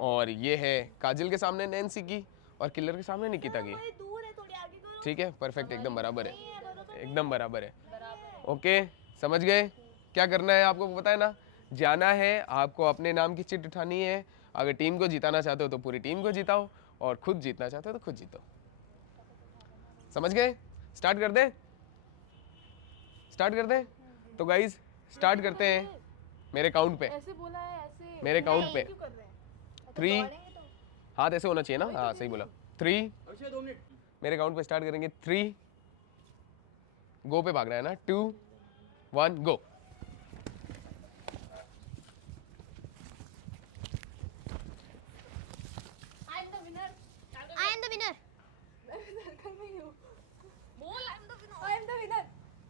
और ये है काजल के सामने नैन्सी की, और किलर के सामने निकिता की। ठीक है, परफेक्ट, एकदम बराबर है, एकदम बराबर है। ओके, समझ गए? क्या करना है आपको पता है ना, जाना है आपको, अपने नाम की चिट उठानी है। अगर टीम को जिताना चाहते हो तो पूरी टीम को जिताओ, और खुद जीतना चाहते हो तो खुद जीतो। समझ गए? स्टार्ट कर दे, स्टार्ट कर दे। तो गाइज स्टार्ट करते हैं मेरे काउंट पे, ऐसे बोला है, ऐसे मेरे काउंट पे। क्यों कर रहे हैं? 3, हाथ ऐसे होना चाहिए ना, हाँ सही बोला। 3, मेरे काउंट पे स्टार्ट करेंगे। 3, गो पे भागना है ना, 2, 1 go. I am the winner I am the winner.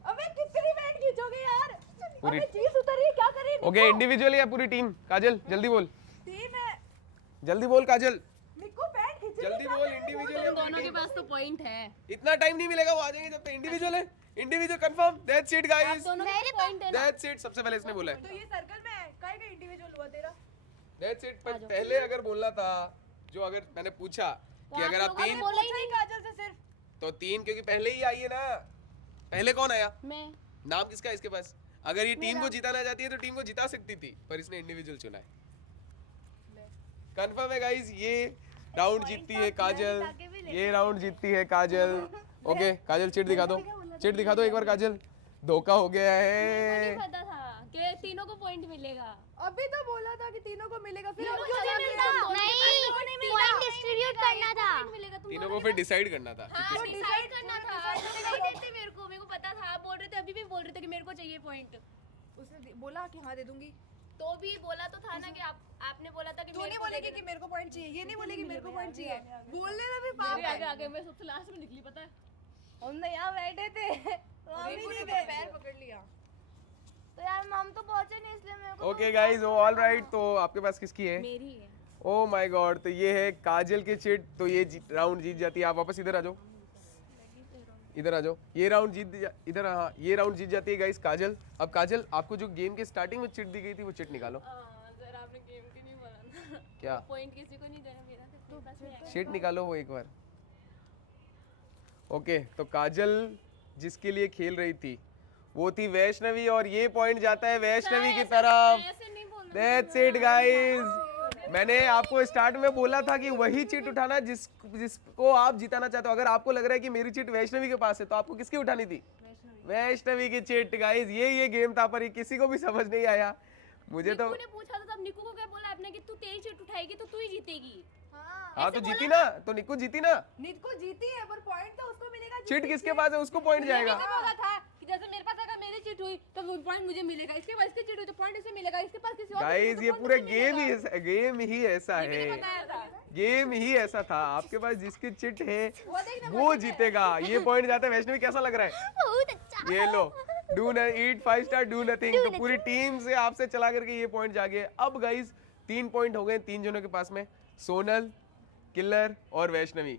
अबे कितनी बैट खींचोगे यार? पूरी- अबे चीज उतरी है, क्या करें? ओके, इंडिविजुअल या पूरी टीम? काजल जल्दी बोल, टीम है। जल्दी बोल काजल, निक्को बैट खींच। जल्दी बोल। इंडिविजुअल या पूरी दोनों के टीम? पास तो पॉइंट है। इतना टाइम नहीं मिलेगा, वो आ जाएंगे जब तक। इंडिविजुअल है, individual confirm, that's it guys, दोनों के पॉइंट है ना। That's it. सबसे पहले इसने बोला है तो ये सर्कल में है, काहे का इंडिविजुअल हुआ तेरा? That's it. पर पहले अगर बोलना था, जो अगर मैंने पूछा कि अगर आप 3 बोला ही नहीं काजल से सिर्फ। तो 3, क्योंकि पहले ही आई है ना। पहले कौन आया? मैं नाम किसका है इसके पास? अगर ये टीम को जिताना चाहती है तो टीम को जिता सकती थी, पर इसने इंडिविजुअल चुना है। कंफर्म है गाइस, ये राउंड जीतती है काजल, ये राउंड जीतती है काजल। ओके काजल, चिट दिखा दो, चिट दिखा दो एक बार काजल। धोखा हो गया है। पता था कि तीनों को पॉइंट मिलेगा। अभी तो बोला था कि तीनों को मिलेगा, फिर अब तीनों क्यों को नहीं नहीं मिलता? नहीं पॉइंट डिस्ट्रीब्यूट करना था। मिलेगा तुम तीनों को फिर डिसाइड करना था। हाँ, डिसाइड करना था। नहीं देते मेरे को पता था। आप बोल रहे थे, अभी भी बोल रहे थे कि मेरे को चाहिए पॉइंट। उसने बोला कि हाँ दे दूंगी। तो भी बोला तो था ना कि आपने बोला था कि तू नहीं बोलेगी कि मेरे को पॉइंट चाहिए, ये नहीं बोलेगी मेरे को पॉइंट चाहिए। बोलने में भी पाप मेरे है। आगे आगे मैं सबसे लास्ट में निकली, पता है। हम यहाँ बैठे थे, हम ही ने पैर पकड़ लिया। तो यार हम तो पहुंचे नहीं, इसलिए मेरे को ओके गाइस, ऑल राइट। तो आपके पास किसकी है? मेरी है। ओ माय गॉड, तो ये है काजल की चिट। तो ये राउंड जीत जाती है। आप वापस इधर आ जाओ, इधर आ जाओ। ये राउंड इधर, हाँ ये राउंड जीत जाती है गाइस काजल। अब काजल, आपको जो गेम के स्टार्टिंग में चिट दी गई थी वो चिट निकालो। सर आपने गेम की नहीं बोला ना। क्या पॉइंट किसी को नहीं देना, मेरा तो पास में आएगा। चिट निकालो वो एक बार। ओके, तो काजल जिसके लिए खेल रही थी वो थी वैष्णवी, और ये पॉइंट जाता है वैष्णवी की तरफ। ऐसे नहीं बोलना। That's it guys. मैंने आपको स्टार्ट में बोला था कि वही चिट उठाना जिसको आप जिताना चाहते हो। अगर आपको लग रहा है कि मेरी चिट वैष्णवी के पास है तो आपको किसकी उठानी थी? वैष्णवी की चिट गाइस। ये गेम था, पर ये किसी को भी समझ नहीं आया। मुझे तो निक्कू ने पूछा था, तब निक्कू को क्या बोला आपने कि तू तेरी चिट उठाएगी तो तू ही जीतेगी। हाँ तो जीती ना, तो निक्कू जीती ना। निक्को जीती है, पर पॉइंट तो उसको मिलेगा। चिट किसके पास है उसको पॉइंट जाएगा। बोला था कि जैसे मेरे पास अगर मेरी चिट हुई तो वो पॉइंट मुझे मिलेगा, इसके पास इसकी चिट हुई तो पॉइंट इसे मिलेगा, इसके पास किसी और गाइस ये पूरे गेम ही ऐसा है। गेम ही ऐसा था। आपके पास जिसकी चिट है वो जीतेगा। ये पॉइंट जाता है वैष्णवी। कैसा लग रहा है? बहुत अच्छा। ये लो, do eat 5 star do nothing. तो पूरी टीम से आपसे चला करके ये पॉइंट जागे। अब गाइस 3 पॉइंट हो गए 3 जनों के पास में, सोनल, किलर और वैष्णवी।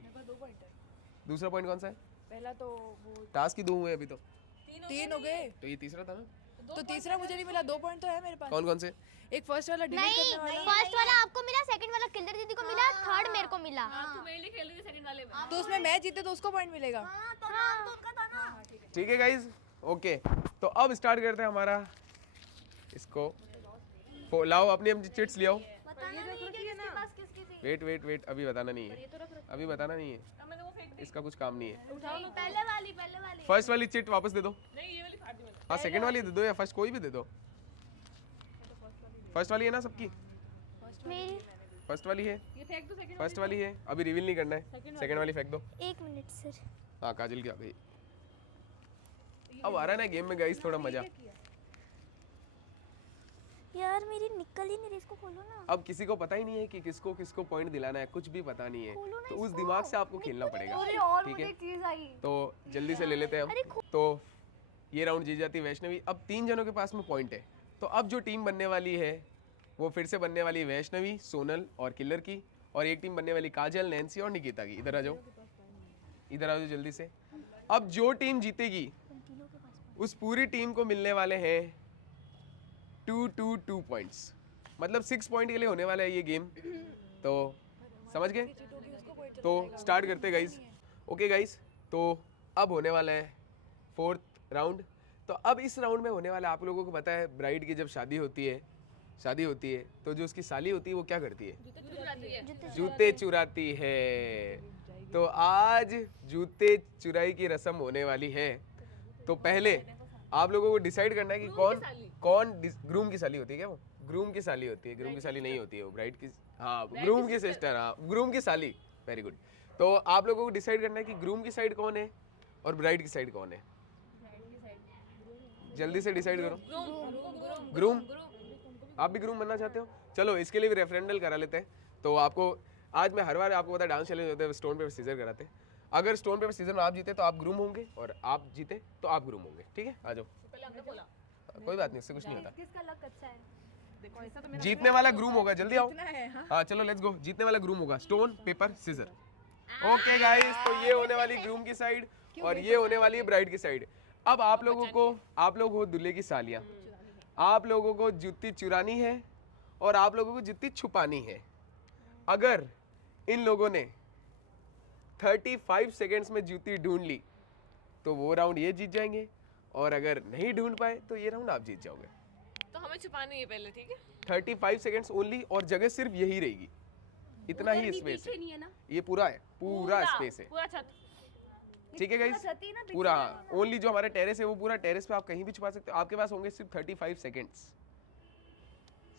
दूसरा पॉइंट कौन सा है? पहला तो वो टास्क ही 2 हुए अभी तो। 3 हो गए, तो ये तीसरा था ना? तो तीसरा मुझे नहीं मिला। 2 पॉइंट तो है मेरे पास। कौन कौन से? एक फर्स्ट वाला डिलीट नहीं करने वाला, फर्स्ट वाला आपको मिला, सेकंड वाला किल्लर दीदी को मिला, थर्ड मेरे को मिला। तू मेरे लिए खेल रही थी सेकंड वाले में। तो उसमें मैं जीते तो उसको पॉइंट मिलेगा। तो नाम तो उनका था ना। ठीक है गाइज, ओके। तो अब स्टार्ट करते हैं हमारा इसको। लाओ अपनी चिट्स ले आओ। बताना नहीं कि किसके पास किसकी थी। वेट वेट वेट, अभी बताना नहीं है, अभी बताना नहीं है, इसका कुछ काम नहीं है। पहले वाली फर्स्ट वाली चिट वापस दे दो। हाँ सेकंड वाली दे दो या फर्स्ट, कोई भी दे दो। फर्स्ट वाली है ना सबकी? मेरी फर्स्ट वाली है, ये फेंक दो सेकंड फर्स्ट वाली है, अभी रिवील नहीं करना है। सेकंड वाली फेंक दो। 1 मिनट सर। हाँ काजल की आ गई। अब आ रहा है ना गेम में गाइस थोड़ा मजा। यार मेरी निकल ही नहीं रही, इसको खोलो ना। अब किसी को पता ही नहीं है कि किसको किसको पॉइंट दिलाना है, कुछ भी पता नहीं है, खोलो ना तो उस इसको। दिमाग से आपको खेलना पड़ेगा। और ठीक मुझे है, एक चीज आई। तो जल्दी से ले लेते हैं हम। तो ये राउंड जीत जाती है वैष्णवी। अब 3 जनों के पास में पॉइंट है, तो अब जो टीम बनने वाली है वो फिर से बनने वाली है वैष्णवी, सोनल और किलर की, और एक टीम बनने वाली काजल, नैन्सी और निकिता की। इधर आ जाओ, इधर आ जाओ जल्दी से। अब जो टीम जीतेगी उस पूरी टीम को मिलने वाले हैं 2 पॉइंट्स, मतलब 6 पॉइंट के लिए होने वाला है ये गेम। तो समझ गए? तो स्टार्ट करते गाइस। ओके गाइस, तो अब होने वाला है 4th राउंड। तो अब इस राउंड में होने वाला, आप लोगों को पता है ब्राइड की जब शादी होती है तो जो उसकी साली होती है वो क्या करती है? जूते चुराती है। तो आज जूते चुराई की रस्म होने वाली है। तो पहले आप लोगों को डिसाइड करना है कि कौन ग्रूम की साली होती है। क्या वो ग्रूम की साली होती है? ग्रूम की साली नहीं होती है, वो ब्राइड की, हाँ ग्रूम की सिस्टर, हाँ ग्रूम की साली। Very good. तो आप लोगों को डिसाइड करना है कि ग्रूम की साइड कौन है और ब्राइड की साइड कौन है। जल्दी से डिसाइड करो। ग्रूम, आप भी ग्रूम बनना चाहते हो? चलो इसके लिए भी रेफरेंडल करा लेते हैं। तो आपको आज मैं हर बार आपको पता है डांस चैलेंज होते हैं, स्टोन पेपर सीजर कराते हैं। अगर स्टोन पेपर सीजर में आप जीते तो आप ग्रूम होंगे, और आप जीते तो आप ग्रूम होंगे। ठीक है, आ जाओ। कोई बात नहीं, उससे कुछ नहीं होता। किसका लक अच्छा है? जीतने वाला ग्रूम होगा, जल्दी आओ। हाँ चलो लेट्स गो, जीतने वाला ग्रूम होगा। Stone paper scissor. Okay guys, तो ये होने वाली ग्रूम की साइड और ये होने वाली है ब्राइड की साइड। अब आप लोगों को, आप लोग हो दूल्हे की सालियां, आप लोगों को जूती चुरानी है और आप लोगों को जूती छुपानी है। अगर इन लोगों ने 35 सेकेंड्स में जूती ढूंढ ली तो वो राउंड ये जीत जाएंगे, और अगर नहीं ढूंढ पाए तो ये राउंड आप जीत जाओगे। तो हमें छुपानी है पहले, ठीक है? 35 सेकेंड्स ओनली, और जगह सिर्फ यही रहेगी, इतना ही स्पेस है। नहीं है ना, ये पूरा है, पूरा स्पेस है। पूरा छत। ठीक है गाइस, पूरा ओनली जो हमारा टेरेस है वो पूरा टेरेस पे आप कहीं भी छुपा सकते हो। आपके पास होंगे सिर्फ 35 सेकेंड्स।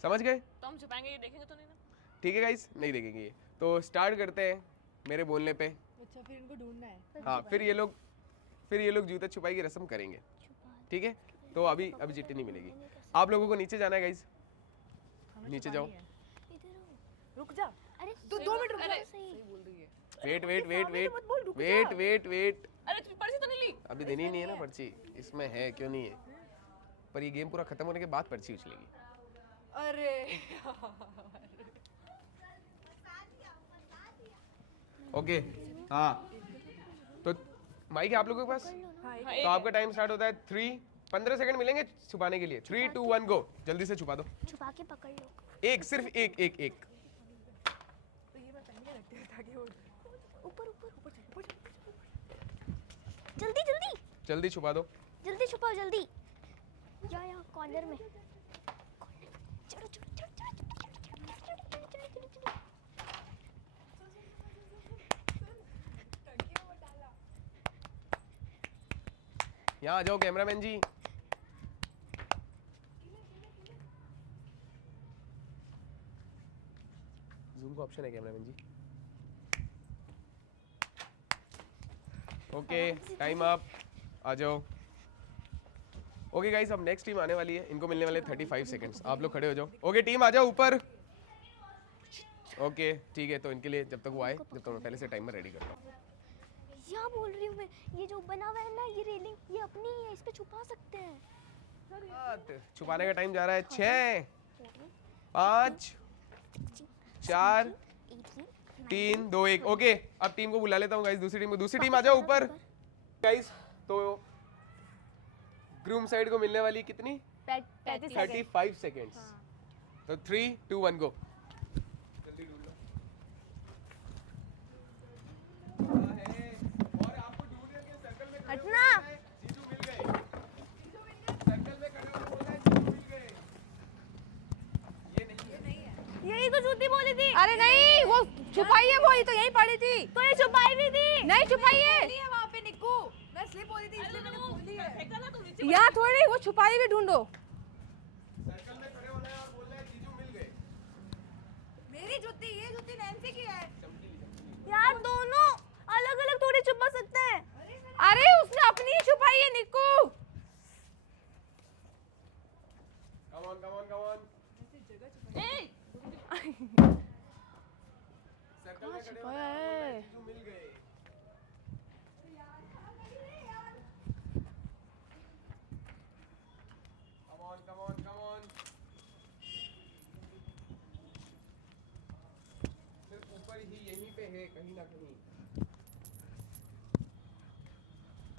समझ गए? तो हम छुपाएंगे, ये देखेंगे तो नहीं ना? ठीक है गाइस, नहीं देखेंगे ये। तो स्टार्ट करते हैं मेरे बोलने पे। अच्छा फिर इनको ढूंढना है। हाँ, फिर ये लोग जूते छुपाई की रस्म करेंगे। ठीक है, तो अभी चिट्ठी नहीं मिलेगी। आप लोगों को नीचे जाना है गाइस, नीचे जाओ। रुक जा। अरे तू 2 मिनट रुक जा। वेट अरे तू पर्ची तो नहीं ली? अभी देनी ही नहीं है ना पर्ची, इसमें है क्यों नहीं है, पर ये गेम पूरा खत्म होने के बाद पर्ची उछलेगी। अरे ओके, हाँ तो माइक है आप लोगों के पास? तो आपका टाइम स्टार्ट होता है 15 सेकंड मिलेंगे छुपाने के लिए। 3 2 1 गो। जल्दी से छुपा दो। छुपा के पकड़ लो। एक, सिर्फ एक। ऊपर जल्दी जल्दी छुपा दो। जल्दी छुपाओ जल्दी। या कॉर्नर में। चलो यहाँ आ जाओ कैमरामैन जी। जूम का ऑप्शन है कैमरामैन जी। ओके, टाइम अप, आ जाओ। ओके गाइस, अब नेक्स्ट टीम आने वाली है, इनको मिलने वाले 35 सेकंड्स। आप लोग खड़े हो जाओ। ओके टीम आ जाओ ऊपर। ओके ठीक है, तो इनके लिए जब तक वो आए, जब तक मैं पहले से टाइमर रेडी कर लूँ। क्या बोल रही हूँ मैं, ये जो बना हुआ है ना, ये रेलिंग, ये अपनी है, इस पे छुपा सकते हैं। छुपाने का टाइम जा रहा है। 6 5 4 3 2 1। ओके, अब टीम को बुला लेता हूँ गाइस, दूसरी टीम आ जाओ ऊपर। गाइस, तो ग्रूम साइड को मिलने वाली कितनी? 35 सेकेंड्स। तो 3 2 1 गो। हटना। यही तो जूती बोली थी। अरे नहीं, वो छुपाई है, वो ये तो यहीं पड़ी थी। तो ये छुपाई भी थी। नहीं छुपाई है वहाँ पे निक्कू मैं स्लिप हो रही थी इसलिए मैंने खोली है। यहाँ थोड़ी, वो छुपाई भी ढूंढो। सर्कल में खड़े होना है और बोलना है जीजू मिल गए। मेरी जूती, ये जूती नैन्सी की है। यार दोनों अलग अलग थोड़ी छुपा सकते हैं। अरे उसने अपनी ही छुपाई है निक्कू। Come on, come on, come on. Circle में खड़े होना है और बोलना है जीजू मिल गए। Come on, come on, come on. सिर्फ ऊपर ही यहीं पे है, कहीं ना कहीं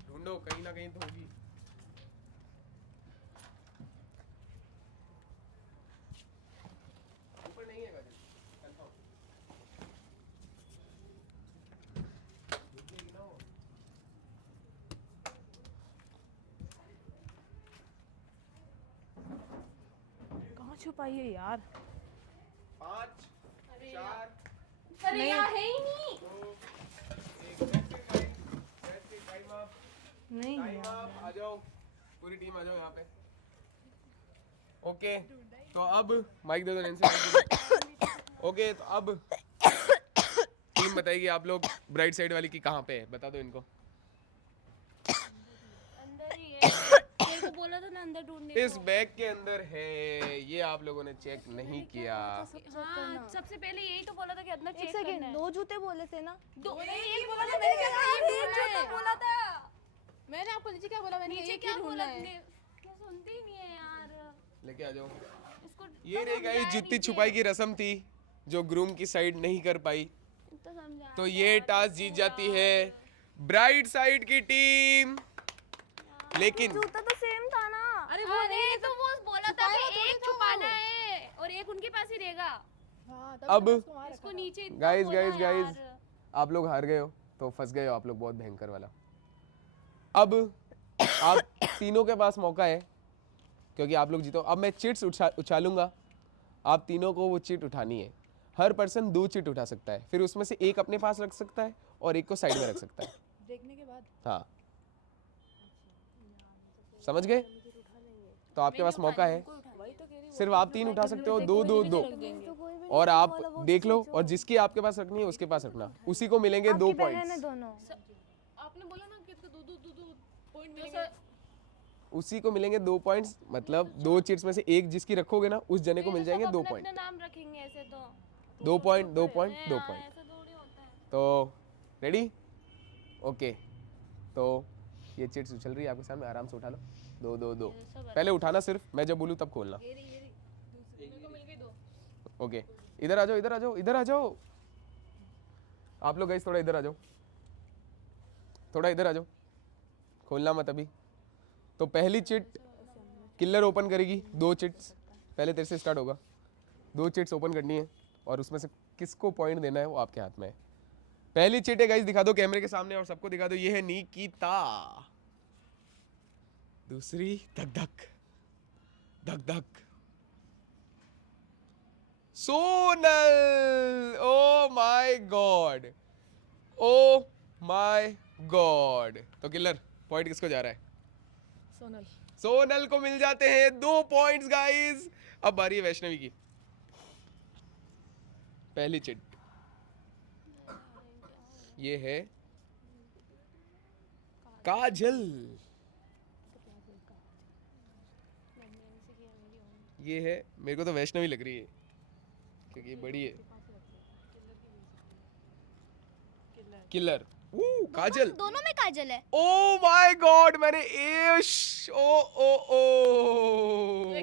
ढूंढो, कहीं ना कहीं तो होगी। ऊपर नहीं है गाड़ी, कंफर्म। निकलेगी ना वो। कहाँ छुपाई है यार? 5 4 अरे यहाँ है ही नहीं। 2 1 टाइम अप। नहीं टाइम अप। आ जाओ, पूरी टीम आ जाओ यहाँ पे। ओके, तो अब माइक दे दो नैन्सी। ओके, तो अब टीम बताएगी आप लोग ब्राइट साइड वाली की कहाँ पे है, बता दो इनको। अंदर ही है। तेरे को बोला था ना अंदर ढूंढने को। इस बैग के अंदर है, ये आप लोगों ने चेक नहीं किया। हाँ, सबसे पहले यही तो बोला था कि अंदर एक चेक करना सेकंड, है। 2 जूते बोले थे ना। एक बोला था, मैंने क्या बोला था? मैंने आपको नीचे क्या बोला? मैंने नीचे क्या बोला? क्या सुनते ही नहीं है यार। लेके आ जाओ। इसको ये रही गई जुत्ती छुपाई की रस्म थी जो ग्रूम की साइड नहीं कर पाई, तो समझा। तो ये टास्क जीत जाती है ब्राइट साइड की टीम। लेकिन जूता तो सेम था ना। अरे वो नहीं, तो वो बोला था कि एक छुपाना है और एक उनके पास ही रहेगा। अब इसको नीचे इतना गाइस बोला गाइस गाइस, यार। आप लोग हार गए हो, तो फंस गए हो आप लोग बहुत भयंकर वाला। अब आप तीनों के पास मौका है, क्योंकि आप लोग जीतो। अब मैं चिट्स उछालूंगा, आप तीनों को वो चिट उठानी है। हर पर्सन 2 चिट उठा सकता है, फिर उसमें से एक अपने पास रख सकता है और एक को साइड में रख सकता है। देखने के बाद हाँ, समझ गए? तो आपके पास मौका है, सिर्फ आप 3 उठा सकते हो, 2 2 2, और आप देख लो, और जिसकी आपके पास रखनी है उसके पास रखना, उसी को मिलेंगे 2 पॉइंट्स। दोनों आपने बोला ना कि इसको दो पॉइंट मिलेंगे। उसी को मिलेंगे 2 पॉइंट्स, मतलब 2 चिट्स में से एक जिसकी रखोगे ना उस जने को मिल जाएंगे 2 पॉइंट। अपना नाम रखेंगे ऐसे तो 2 पॉइंट 2 पॉइंट 2 पॉइंट। ऐसा थोड़ी होता है। तो रेडी? ओके, तो ये चिट्स उछल रही है आपके सामने, आराम से उठा लो। 2 2 2, पहले उठाना, सिर्फ मैं जब बोलूँ तब खोलना। मेरे को मिल गई 2। ओके, इधर आ जाओ, इधर आ जाओ, इधर आ जाओ। आप लोग गाइस थोड़ा इधर आ जाओ, थोड़ा इधर आ जाओ, खोलना मत अभी। तो पहली चिट किलर ओपन करेगी, 2 चिट्स, पहले तेरे से स्टार्ट होगा। 2 चिट्स ओपन करनी है और उसमें से किसको पॉइंट देना है वो आपके हाथ में है। पहली चिट है गाइस, दिखा दो कैमरे के सामने और सबको दिखा दो, ये है निकिता। दूसरी धक धक धक धक, सोनल। ओ my God, oh my God. तो किलर पॉइंट किसको जा रहा है? सोनल। सोनल को मिल जाते हैं 2 पॉइंट्स गाइस। अब बारी है वैष्णवी की। पहली चिट ये है काजल, ये है, मेरे को तो वैष्णवी लग रही है क्योंकि ये बड़ी है। किलर, काजल। दोनों में काजल है। ओ माय गॉड, मैंने इश, ओ ओ ओ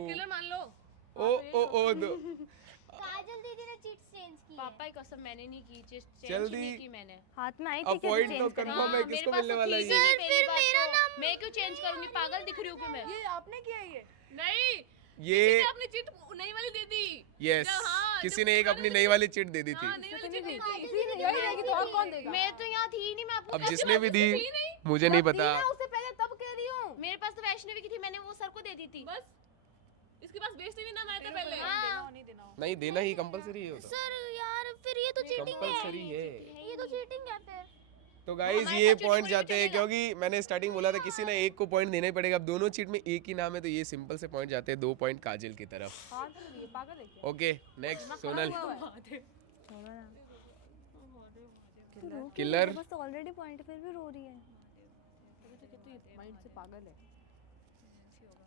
किलर मान लो। ओ काजल दीदी ने चीट चेंज की पापा की कसम मैंने नहीं की, चेंज जल्दी। नहीं की मैंने। हाथ में आई अब पॉइंट तो कंफर्म है किसको मिलने वाला है ये। फिर मेरा नाम मैं क्यों चेंज करूंगी? पागल दिख रही हूँ क्या मैं? ये आपने किया ये? नहीं, ये आपने चिट नई वाली दे दी। यस, किसी ने एक अपनी नई वाली चिट दे दी थी। नई वाली चिट दी थी। इसी ने यही रहेगी तो और कौन देगा? मैं तो यहाँ थी ही नहीं, मैं आपको अब कैसे जिसने भी बात दी थी नहीं? मुझे नहीं पता। मैं उससे पहले तब कह रही हूँ। मेरे पास तो वैष्णवी की थी, मैंने वो सर को दे दी थी। बस इसके पास बेचने भी ना आया था पहले। नहीं देना ही कंपलसरी है वो तो। सर यार फिर ये तो चीटिंग कंपलसरी है। ये तो चीटिंग है फिर। तो गाइज ये पॉइंट जाते हैं क्योंकि मैंने स्टार्टिंग बोला था किसी ने एक को पॉइंट देना ही पड़ेगा। अब दोनों चीट में एक ही नाम है तो ये सिंपल से पॉइंट जाते हैं 2 पॉइंट काजल की तरफ। हाँ तो ये पागल है क्या? Okay next Sonal. छोड़ो ना। किलर बस ऑलरेडी पॉइंट फिर भी रो रही है। माइंड से पागल है।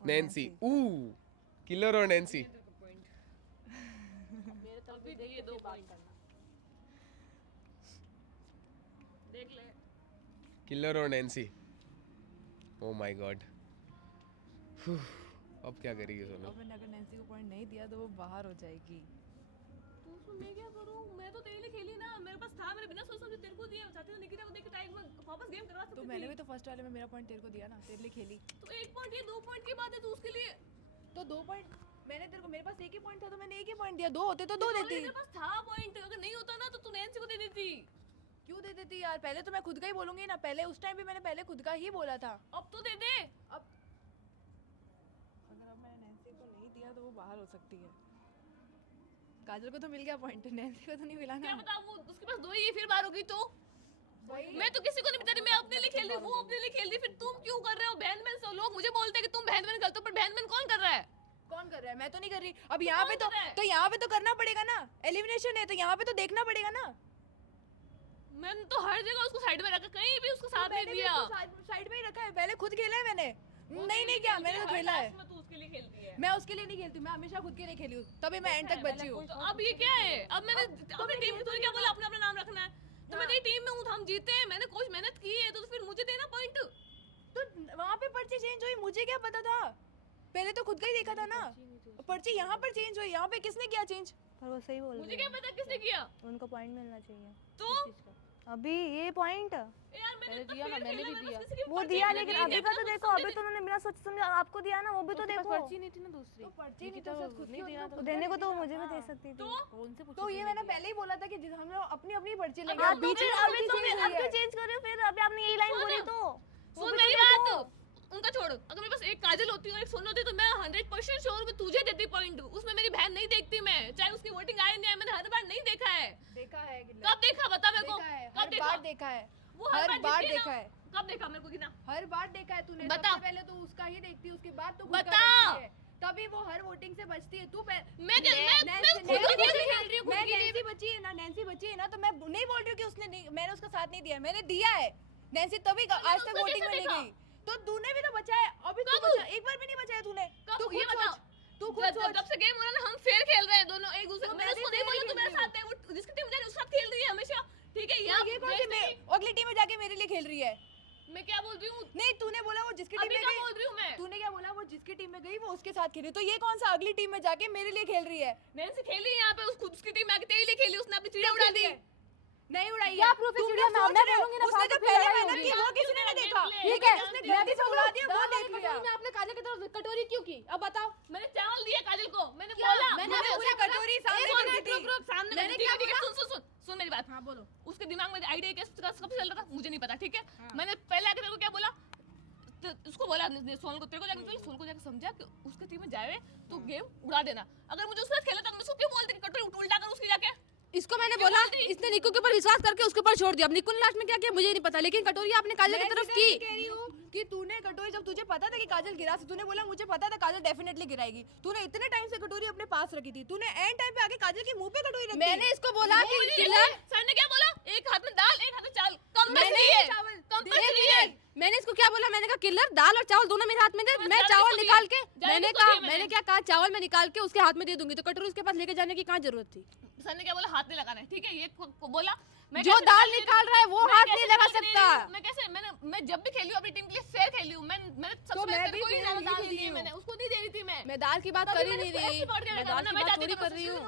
नैन्सी। किलर और नैन्सी। ये 2 पॉइंट देख ले। किलर और नैन्सी। O my God. अब क्या करेगी सोनल? अब मैंने अगर नैन्सी को पॉइंट नहीं दिया तो वो बाहर हो जाएगी। तो उसमें मैं क्या करूं? मैं तो तेरे लिए खेली ना, मेरे पास था, मैंने बिना सोच समझे तेरे को दिया। चाहती तो निकिता को देख के टाइम में वापस गेम करवा सकती तो थी। मैंने भी तो फर्स्ट वाले में मेरा पॉइंट तेरे को दिया ना, तेरे लिए खेली। तो 1 पॉइंट ये 2 पॉइंट की बात है, तो उसके लिए तो 2 पॉइंट मैंने तेरे को, मेरे पास एक ही पॉइंट था तो मैंने एक ही पॉइंट दिया। 2 होते तो 2 देती। मेरे पास था पॉइंट, अगर नहीं होता ना तो तू नैन्सी को दे देती। क्यों दे देती यार? पहले तो मैं खुद का ही बोलूंगी ना। पहले उस टाइम भी मैंने पहले खुद का ही बोला था। अब तो दे दे। अब अगर अब मैंने नैन्सी को नहीं दिया तो वो बाहर हो सकती है। काजल को तो मिल गया पॉइंट, नैन्सी को तो नहीं मिला क्या ना। बता, वो उसके पास 2 ही, फिर बार होगी तो मैं तो किसी को नहीं बता रही, मैं अपने लिए खेल रही हूँ, वो अपने लिए खेल रही। फिर तुम क्यों कर रहे हो बहन बहन? सब लोग मुझे बोलते हैं कि तुम बहन बहन करते हो, पर बहन बहन कौन कर रहा है? कौन कर रहा है? मैं तो नहीं कर रही। अब यहाँ पे तो यहाँ पे तो करना पड़ेगा ना। एलिमिनेशन है तो यहाँ पे तो देखना पड़ेगा ना। मैंने तो हर जगह उसको साइड में रखा, कहीं भी उसको साथ नहीं दिया। साइड में ही रखा है। पहले खुद खेला है मैंने। नहीं क्या, मैंने तो खेला है। तू उसके लिए खेलती है। मैं उसके लिए नहीं खेलती, मैं हमेशा खुद के लिए खेली हूँ, तभी मैं एंड तक बची हूँ। तो अब ये क्या है? अब मैंने अपनी टीम में तुझे क्या बोला, अपना अपना नाम रखना है। तो मैं तेरी टीम में हूँ, तो हम जीते हैं, मैंने कुछ मेहनत की है, तो फिर मुझे देना पॉइंट। तो वहाँ पे पर्ची चेंज हुई, मुझे क्या पता था? पहले तो खुद का ही देखा था ना। पर्ची यहाँ पर चेंज हुई, यहाँ पे किसने किया चेंज? पर वो सही बोल मुझे क्या पता किसने किया। उनको पॉइंट मिलना चाहिए। तो अभी ये पॉइंट यार मैंने तो दिया ना, फिर मैंने खेला, भी मैंने दिया। बस किसी की वो पर्ची दिया, नहीं लेकिन दी, अभी का तो देखना देखो, अभी तो उन्होंने बिना सोचे समझे आपको दिया ना, वो भी तो देखो। पर्ची नहीं थी ना दूसरी। तो पर्ची नहीं तो खुद नहीं देना तो देने को तो वो मुझे भी दे सकती थी। तो ये मैंने पहले ही बोला था कि हम लोग अपनी अपनी पर्ची लेंगे। अब अब बीच में अभी पर्ची तो चेंज अब हुई क्यों है। चेंज कर रहे हो फिर? अभी आपने यही लाइन बोली तो सुन मेरी बात, उनका छोड़। अगर मेरे पास एक काजल होती और एक सोनू होती तो मैं 100% श्योर हूं कि तुझे देती पॉइंट। उसमें मेरी बहन नहीं देखती मैं, चाहे उसकी वोटिंग आए नहीं आए, मैंने हर बार नहीं देखा है। देखा है कब देखा बता मेरे को? हर कब देखा? बार देखा है। वो हर बार जीती है देखा ना? है। कब देखा मेरे को गिना? हर बार देखा है तूने। बता। सबसे पहले तो उसका ही देखती है, उसके बाद तो खुद का बता। देखती है। तभी वो हर वोटिंग से बचती है। तू मैं खुद खेल रही हूँ, खुद की नैन्सी बची है ना, नैन्सी बची है ना, तो मैं नहीं बोल रही हूँ कि उसने नहीं, मैंने उसका साथ नहीं दिया, मैंने दिया है। नैन्सी तभी आज तक उसको वोटिंग में कैसे नहीं देखा? गई। तो तूने भी तो बचाया। अभी तू कब? बचा, एक बार भी नहीं बचाया तूने। कब? तू ये खुद बता। सोच, तू खुद सोच। जब से गेम हो रहा है ना, हम फेयर खेल रहे हैं दोनों एक दूसरे को। तो मैंने मैं भी उसको नहीं fair बोला तो खेल मेरे रही साथ है, वो जिसकी टीम जा रही है उसके साथ खेल रही है हमेशा। ठीक है, तो ये कौन सी मैं अगली टीम में जाके मेरे लिए खेल रही है? मैं क्या बोल रही हूँ? नहीं, तूने बोला वो जिसकी टीम अभी में क्या गई। बोल रही हूँ मैं? तूने क्या बोला? वो जिसकी टीम में गई वो उसके साथ खेली। तो ये कौन सा अगली टीम में जाके मेरे लिए खेल रही है? नैन्सी खेली है यहाँ पे, खुद उसकी टीम में आके तेरे लिए खेली, उसने अपनी चिड़िया उड़ा दी। नहीं उड़ाई क्या है। proof है तुम चिड़िया लोग में? सोच मैं रहे हो, बोलूंगी ना, उसने जो फालतू पहले लड़ाई मेहनत होगी। की वो किसी ने नहीं देखा। ठीक है, है, उसने गलती से उड़ा दिया, वो देख लिया। आपने काजल की तरफ कटोरी क्यों की? अब बताओ। मैंने चावल दिया काजल को, मैंने बोला मैंने पूरी कटोरी सामने एक कर दी मिनट, थी। रुक रुक, सामने मैंने मैंने क्या ठीक है, बोला? सुन मेरी बात। हाँ बोलो। उसके दिमाग में आइडिया कैसे कब चल रहा था मुझे नहीं पता, ठीक है। मैंने पहले आके तेरे को क्या बोला, तो उसको बोला सोनू को, तेरे को जाके सोनू को जाके समझा कि उसके टीम में जाए तो गेम उड़ा देना। अगर मुझे उसके साथ खेला था तो मैं उसको क्यों बोलती कि कटोरी उल्टा कर उसकी जाके? इसको मैंने बोला, इसने निक्कू के ऊपर विश्वास करके उसके ऊपर छोड़ दिया। अब निक्कू ने लास्ट में क्या किया मुझे नहीं पता, लेकिन कटोरी आपने काजल की तरफ की। कह रही हूँ कि तूने कटोरी, जब तुझे पता था कि काजल गिरा से, तूने बोला मुझे पता था काजल डेफिनेटली गिराएगी। तूने इतने टाइम से कटोरी अपने पास रखी थी, तूने एंड टाइम पे आके काजल के मुंह पे कटोरी रख दी। मैंने इसको बोला कि किलर, सर ने क्या बोला? एक हाथ में दाल एक हाथ में चावल, मैंने कंपल्सरी है, चावल कंपल्सरी है। मैंने इसको क्या बोला? मैंने कहा किलर दाल और चावल दोनों मेरे हाथ में दे। मैं जाने चावल को निकाल दिया, के, जाने मैंने को कहा, दिया मैंने क्या कहा, चावल मैं निकाल के उसके हाथ में दे दूंगी। तो कटोरी उसके पास लेके जाने की कहाँ जरूरत थी? सर ने क्या बोला? हाथ नहीं लगाना है, ठीक है। ये बोला मैं जो कैसे दाल निकाल निकाल रहा है वो मैं हाथ कैसे नहीं लगा निकाल के दे सकता। रही हूँ? मैं कैसे, मैं जब भी खेली हूँ अपनी टीम के लिए फेयर खेली हूँ। मैंने सबसे मैं पहले भी कोई fair दाल ही दाल खेली दी है, हूँ। मैंने उसको नहीं दे रही थी मैं दाल की बात कर ही नहीं रही, मैं दाल की बात थोड़ी कर रही हूँ।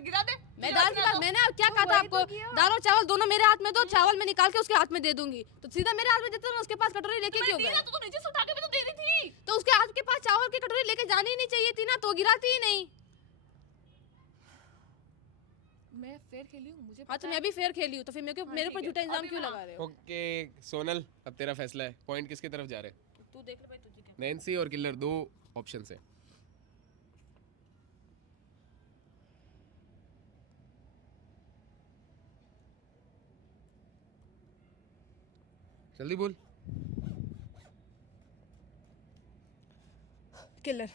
गिरा दे, मैं दाल की बात, मैंने क्या कहा था वही तो आपको? किया। दाल और चावल दोनों मेरे हाथ में दो, चावल मैं निकाल के उसके हाथ में दे दूंगी। तो सीधा मेरे हाथ में देते तो उसके पास कटोरी लेके क्यों गए? तो नीचे से उठा के भी तो दे रही थी। तो उसके हाथ के पास चावल की कटोरी लेके जानी ही नहीं चाहिए थी ना, तो गिराती ही नहीं। मैं फेयर खेली हूँ, मुझे हाँ तो मैं भी फेयर खेली हूँ, तो फिर मेरे पर झूठा इल्जाम क्यों लगा रहे हो? ओके सोनल, अब तेरा फैसला है, पॉइंट किसकी तरफ जा रहे हैं? तू देख ले भाई, तुझे क्या नैन्सी और किलर, 2 ऑप्शन है। जल्दी बोल। किलर।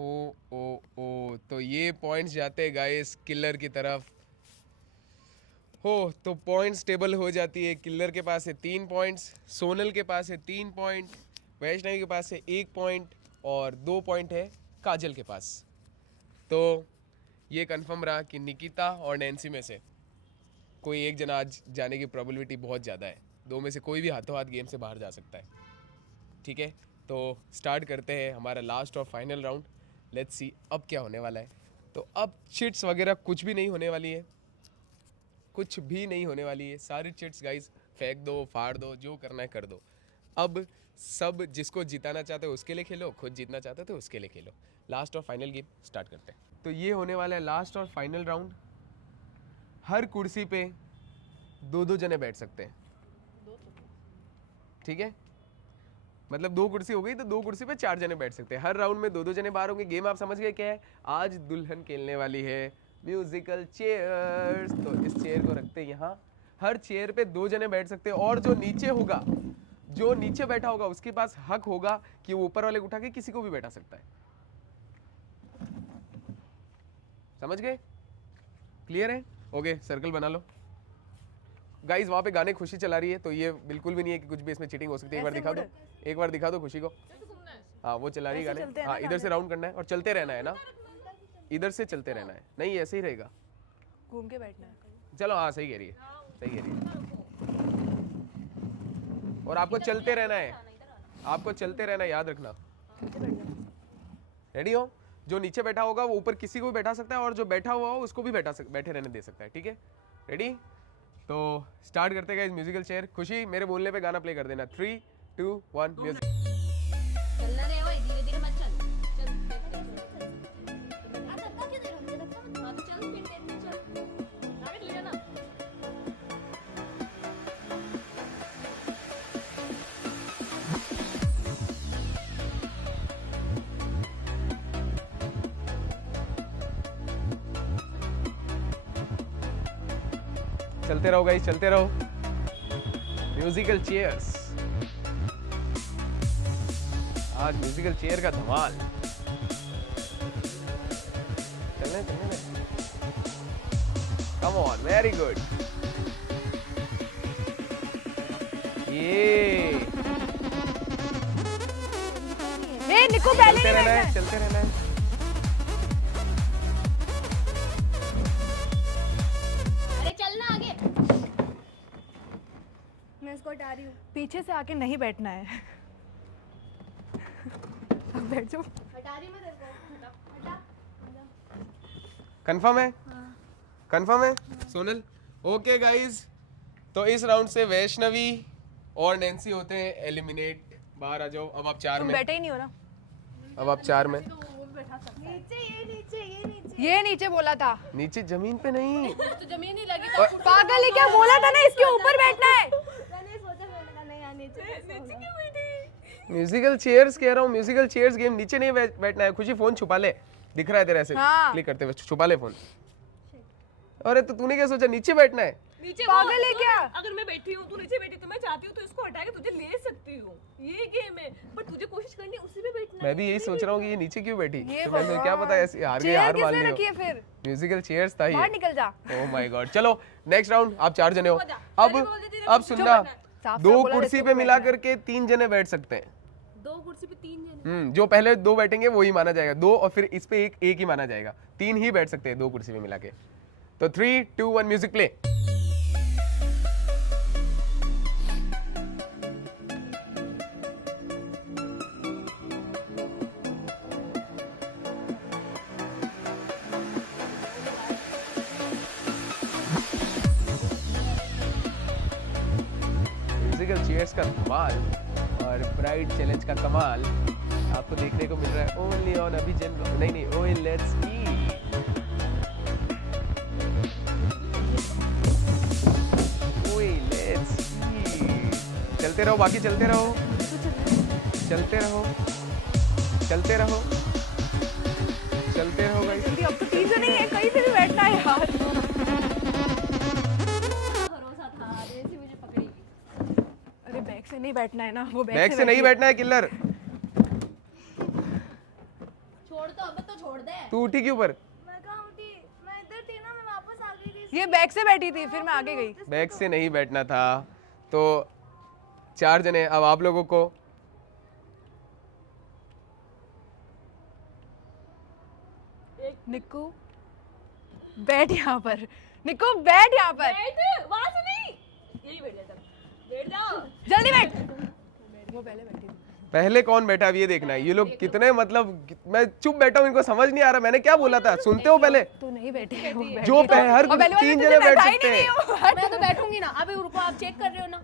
ओ तो ये पॉइंट्स जाते हैं गाइस किलर की तरफ। हो तो पॉइंट्स टेबल हो जाती है। किलर के पास है 3 पॉइंट्स, सोनल के पास है 3 पॉइंट, वैष्णवी के पास है 1 पॉइंट और 2 पॉइंट है काजल के पास। तो ये कंफर्म रहा कि निकिता और नैन्सी में से कोई एक जना आज जाने की प्रोबेबिलिटी बहुत ज़्यादा है। दो में से कोई भी हाथों हाथ गेम से बाहर जा सकता है। ठीक है, तो स्टार्ट करते हैं हमारा लास्ट और फाइनल राउंड। लेट्स सी अब क्या होने वाला है। तो अब चिट्स वगैरह कुछ भी नहीं होने वाली है, कुछ भी नहीं होने वाली है। सारी चिट्स गाइस फेंक दो, फाड़ दो, जो करना है कर दो। अब सब जिसको जिताना चाहते हो उसके लिए खेलो, खुद जीतना चाहते हो तो उसके लिए खेलो। लास्ट और फाइनल गेम स्टार्ट करते हैं। तो ये होने वाला है लास्ट और फाइनल राउंड। हर कुर्सी पे 2-2 जने बैठ सकते हैं। ठीक है, मतलब 2 कुर्सी हो गई तो 2 कुर्सी पे 4 जने बैठ सकते हैं। हर राउंड में 2-2 जने बाहर होंगे। गेम आप समझ गए क्या है? आज दुल्हन खेलने वाली है म्यूजिकल चेयर्स। तो इस चेयर को रखते हैं यहाँ। हर चेयर पे 2 जने बैठ सकते हैं और जो नीचे होगा, जो नीचे बैठा होगा उसके पास हक होगा कि वो ऊपर वाले को उठा के किसी को भी बैठा सकता है। समझ गए? क्लियर है? ओके, सर्कल बना लो। गाइस वहाँ पे गाने खुशी चला रही है, तो ये बिल्कुल भी नहीं है कि कुछ भी इसमें चीटिंग हो सकती है। एक बार दिखा दो, एक बार दिखा दो खुशी को। हाँ वो चला रही है गाने। हाँ इधर से राउंड करना है और चलते रहना है ना, इधर से चलते रहना है। नहीं ऐसे ही रहेगा, घूम के बैठना है। चलो हाँ सही कह रही है, सही कह रही है। और आपको चलते रहना है, आपको चलते रहना है, याद रखना। रेडी हो? जो नीचे बैठा होगा वो ऊपर किसी को भी बैठा सकता है और जो बैठा हुआ हो उसको भी बैठे रहने दे सकता है। ठीक है, रेडी? तो स्टार्ट करते हैं म्यूजिकल चेयर। खुशी मेरे बोलने पे गाना प्ले कर देना। 3, 2, 1 म्यूजिक। चलना रे भाई, धीरे धीरे मत चल। चल धक्का क्यों दे रहा है? धक्का मत। हाँ तो चल, फिर ट्रेन में चल। आगे ले जाना। चलते रहो गाइस, चलते रहो। म्यूजिकल चेयर्स, आज म्यूजिकल चेयर का धमाल। चलने चलने, कम ऑन, वेरी गुड। ये निको पहले चलते नहीं रहना है, बैठना है। चलते रहना है। अरे चलना आगे। मैं इसको हटा रही हूँ। पीछे से आके नहीं बैठना है। अब बैठ जाओ। हटा रही मैं तेरे को। हटा। कंफर्म है? कंफर्म है सोनल? ओके गाइस, तो इस राउंड से वैष्णवी और नैन्सी होते हैं एलिमिनेट। बाहर आ जाओ। अब आप 4 तुम में, बैठे ही नहीं हो ना। अब आप 4 में। ये नीचे बोला था। नीचे जमीन पे नहीं। तो जमीन ही लगी तो पागल है क्या? बोला था ना इसके ऊपर बैठना है। मैंने सोचा, मैंने कहा नहीं आने चाहिए। म्यूजिकल चेयर्स कह रहा हूँ, म्यूजिकल चेयर्स गेम। नीचे नहीं बैठना है। खुशी फोन छुपा ले, दिख रहा है तेरे ऐसे हाँ। क्लिक करते हुए। छुपा ले फोन। अरे तो तूने क्या सोचा नीचे बैठना है? नीचे पागल है क्या? अगर मैं बैठी हूँ, तू नीचे बैठी, तो मैं चाहती हूँ तो इसको हटा के तुझे ले सकती हूँ। ये गेम है, पर तुझे कोशिश करनी है उसी में बैठना। मैं भी यही सोच रहा हूँ कि ये नीचे क्यों बैठी। ये तो मैंने क्या पता ऐसे हार गई, चेयर हार मान किसने ली रखी है हो। फिर? म्यूजिकल चेयर्स था बाहर ये। निकल जा। Oh my God. चलो नेक्स्ट राउंड। आप 4 जने हो। अब सुनना, साफ 2 बोला कुर्सी जिसको पे मिला बैठना है। करके 3 जने बैठ सकते हैं। 2 कुर्सी पे 3 जने। जो पहले 2 बैठेंगे वही माना जाएगा। 2 और फिर इस पे एक ही माना जाएगा। 3 ही बैठ सकते हैं 2 कुर्सी पे मिला के। तो 3, 2, 1 म्यूजिक प्ले। म्यूजिकल चेयर्स का धमाल और ब्राइड चैलेंज का कमाल आपको देखने को मिल रहा है ओनली ऑन अभिजन। नहीं ओए लेट्स ईट। ओए लेट्स ईट। चलते रहो, बाकी चलते रहो, चलते रहो, चलते रहो, चलते रहो गाइस। जल्दी, अब तो 3 जने ही है, कहीं पे भी बैठना है यार। बैग से नहीं बैठना है ना, वो बैग से नहीं बैठना है किलर। छोड़ दो, अब तो छोड़ दे। तू उठी क्यों पर? मैं कहाँ उठी, मैं इधर थी ना, मैं वापस आ गई थी। ये बैग से बैठी थी, फिर मैं आगे गई। बैग से नहीं बैठना था। तो 4 जने, अब आप लोगों को निक्कू बैठ यहाँ पर, निक्कू बैठ यहाँ पर, बैठ, वहां से नहीं, यही बैठ जा, बैठ जाओ। जल्दी बैठ। वो पहले बैठी थी। पहले कौन बैठा अब ये देखना है। ये लोग कितने मतलब, मैं चुप बैठा हूँ, इनको समझ नहीं आ रहा मैंने क्या बोला था। सुनते हो पहले? तू नहीं बैठी है, वो बैठी जो थी। हर और पहली बात 3 तो जने तुझे बैठ बैठा ही सकते नहीं हैं। हूँ। मैं तो बैठूंगी ना, अभी रुको, आप चेक कर रहे हो ना।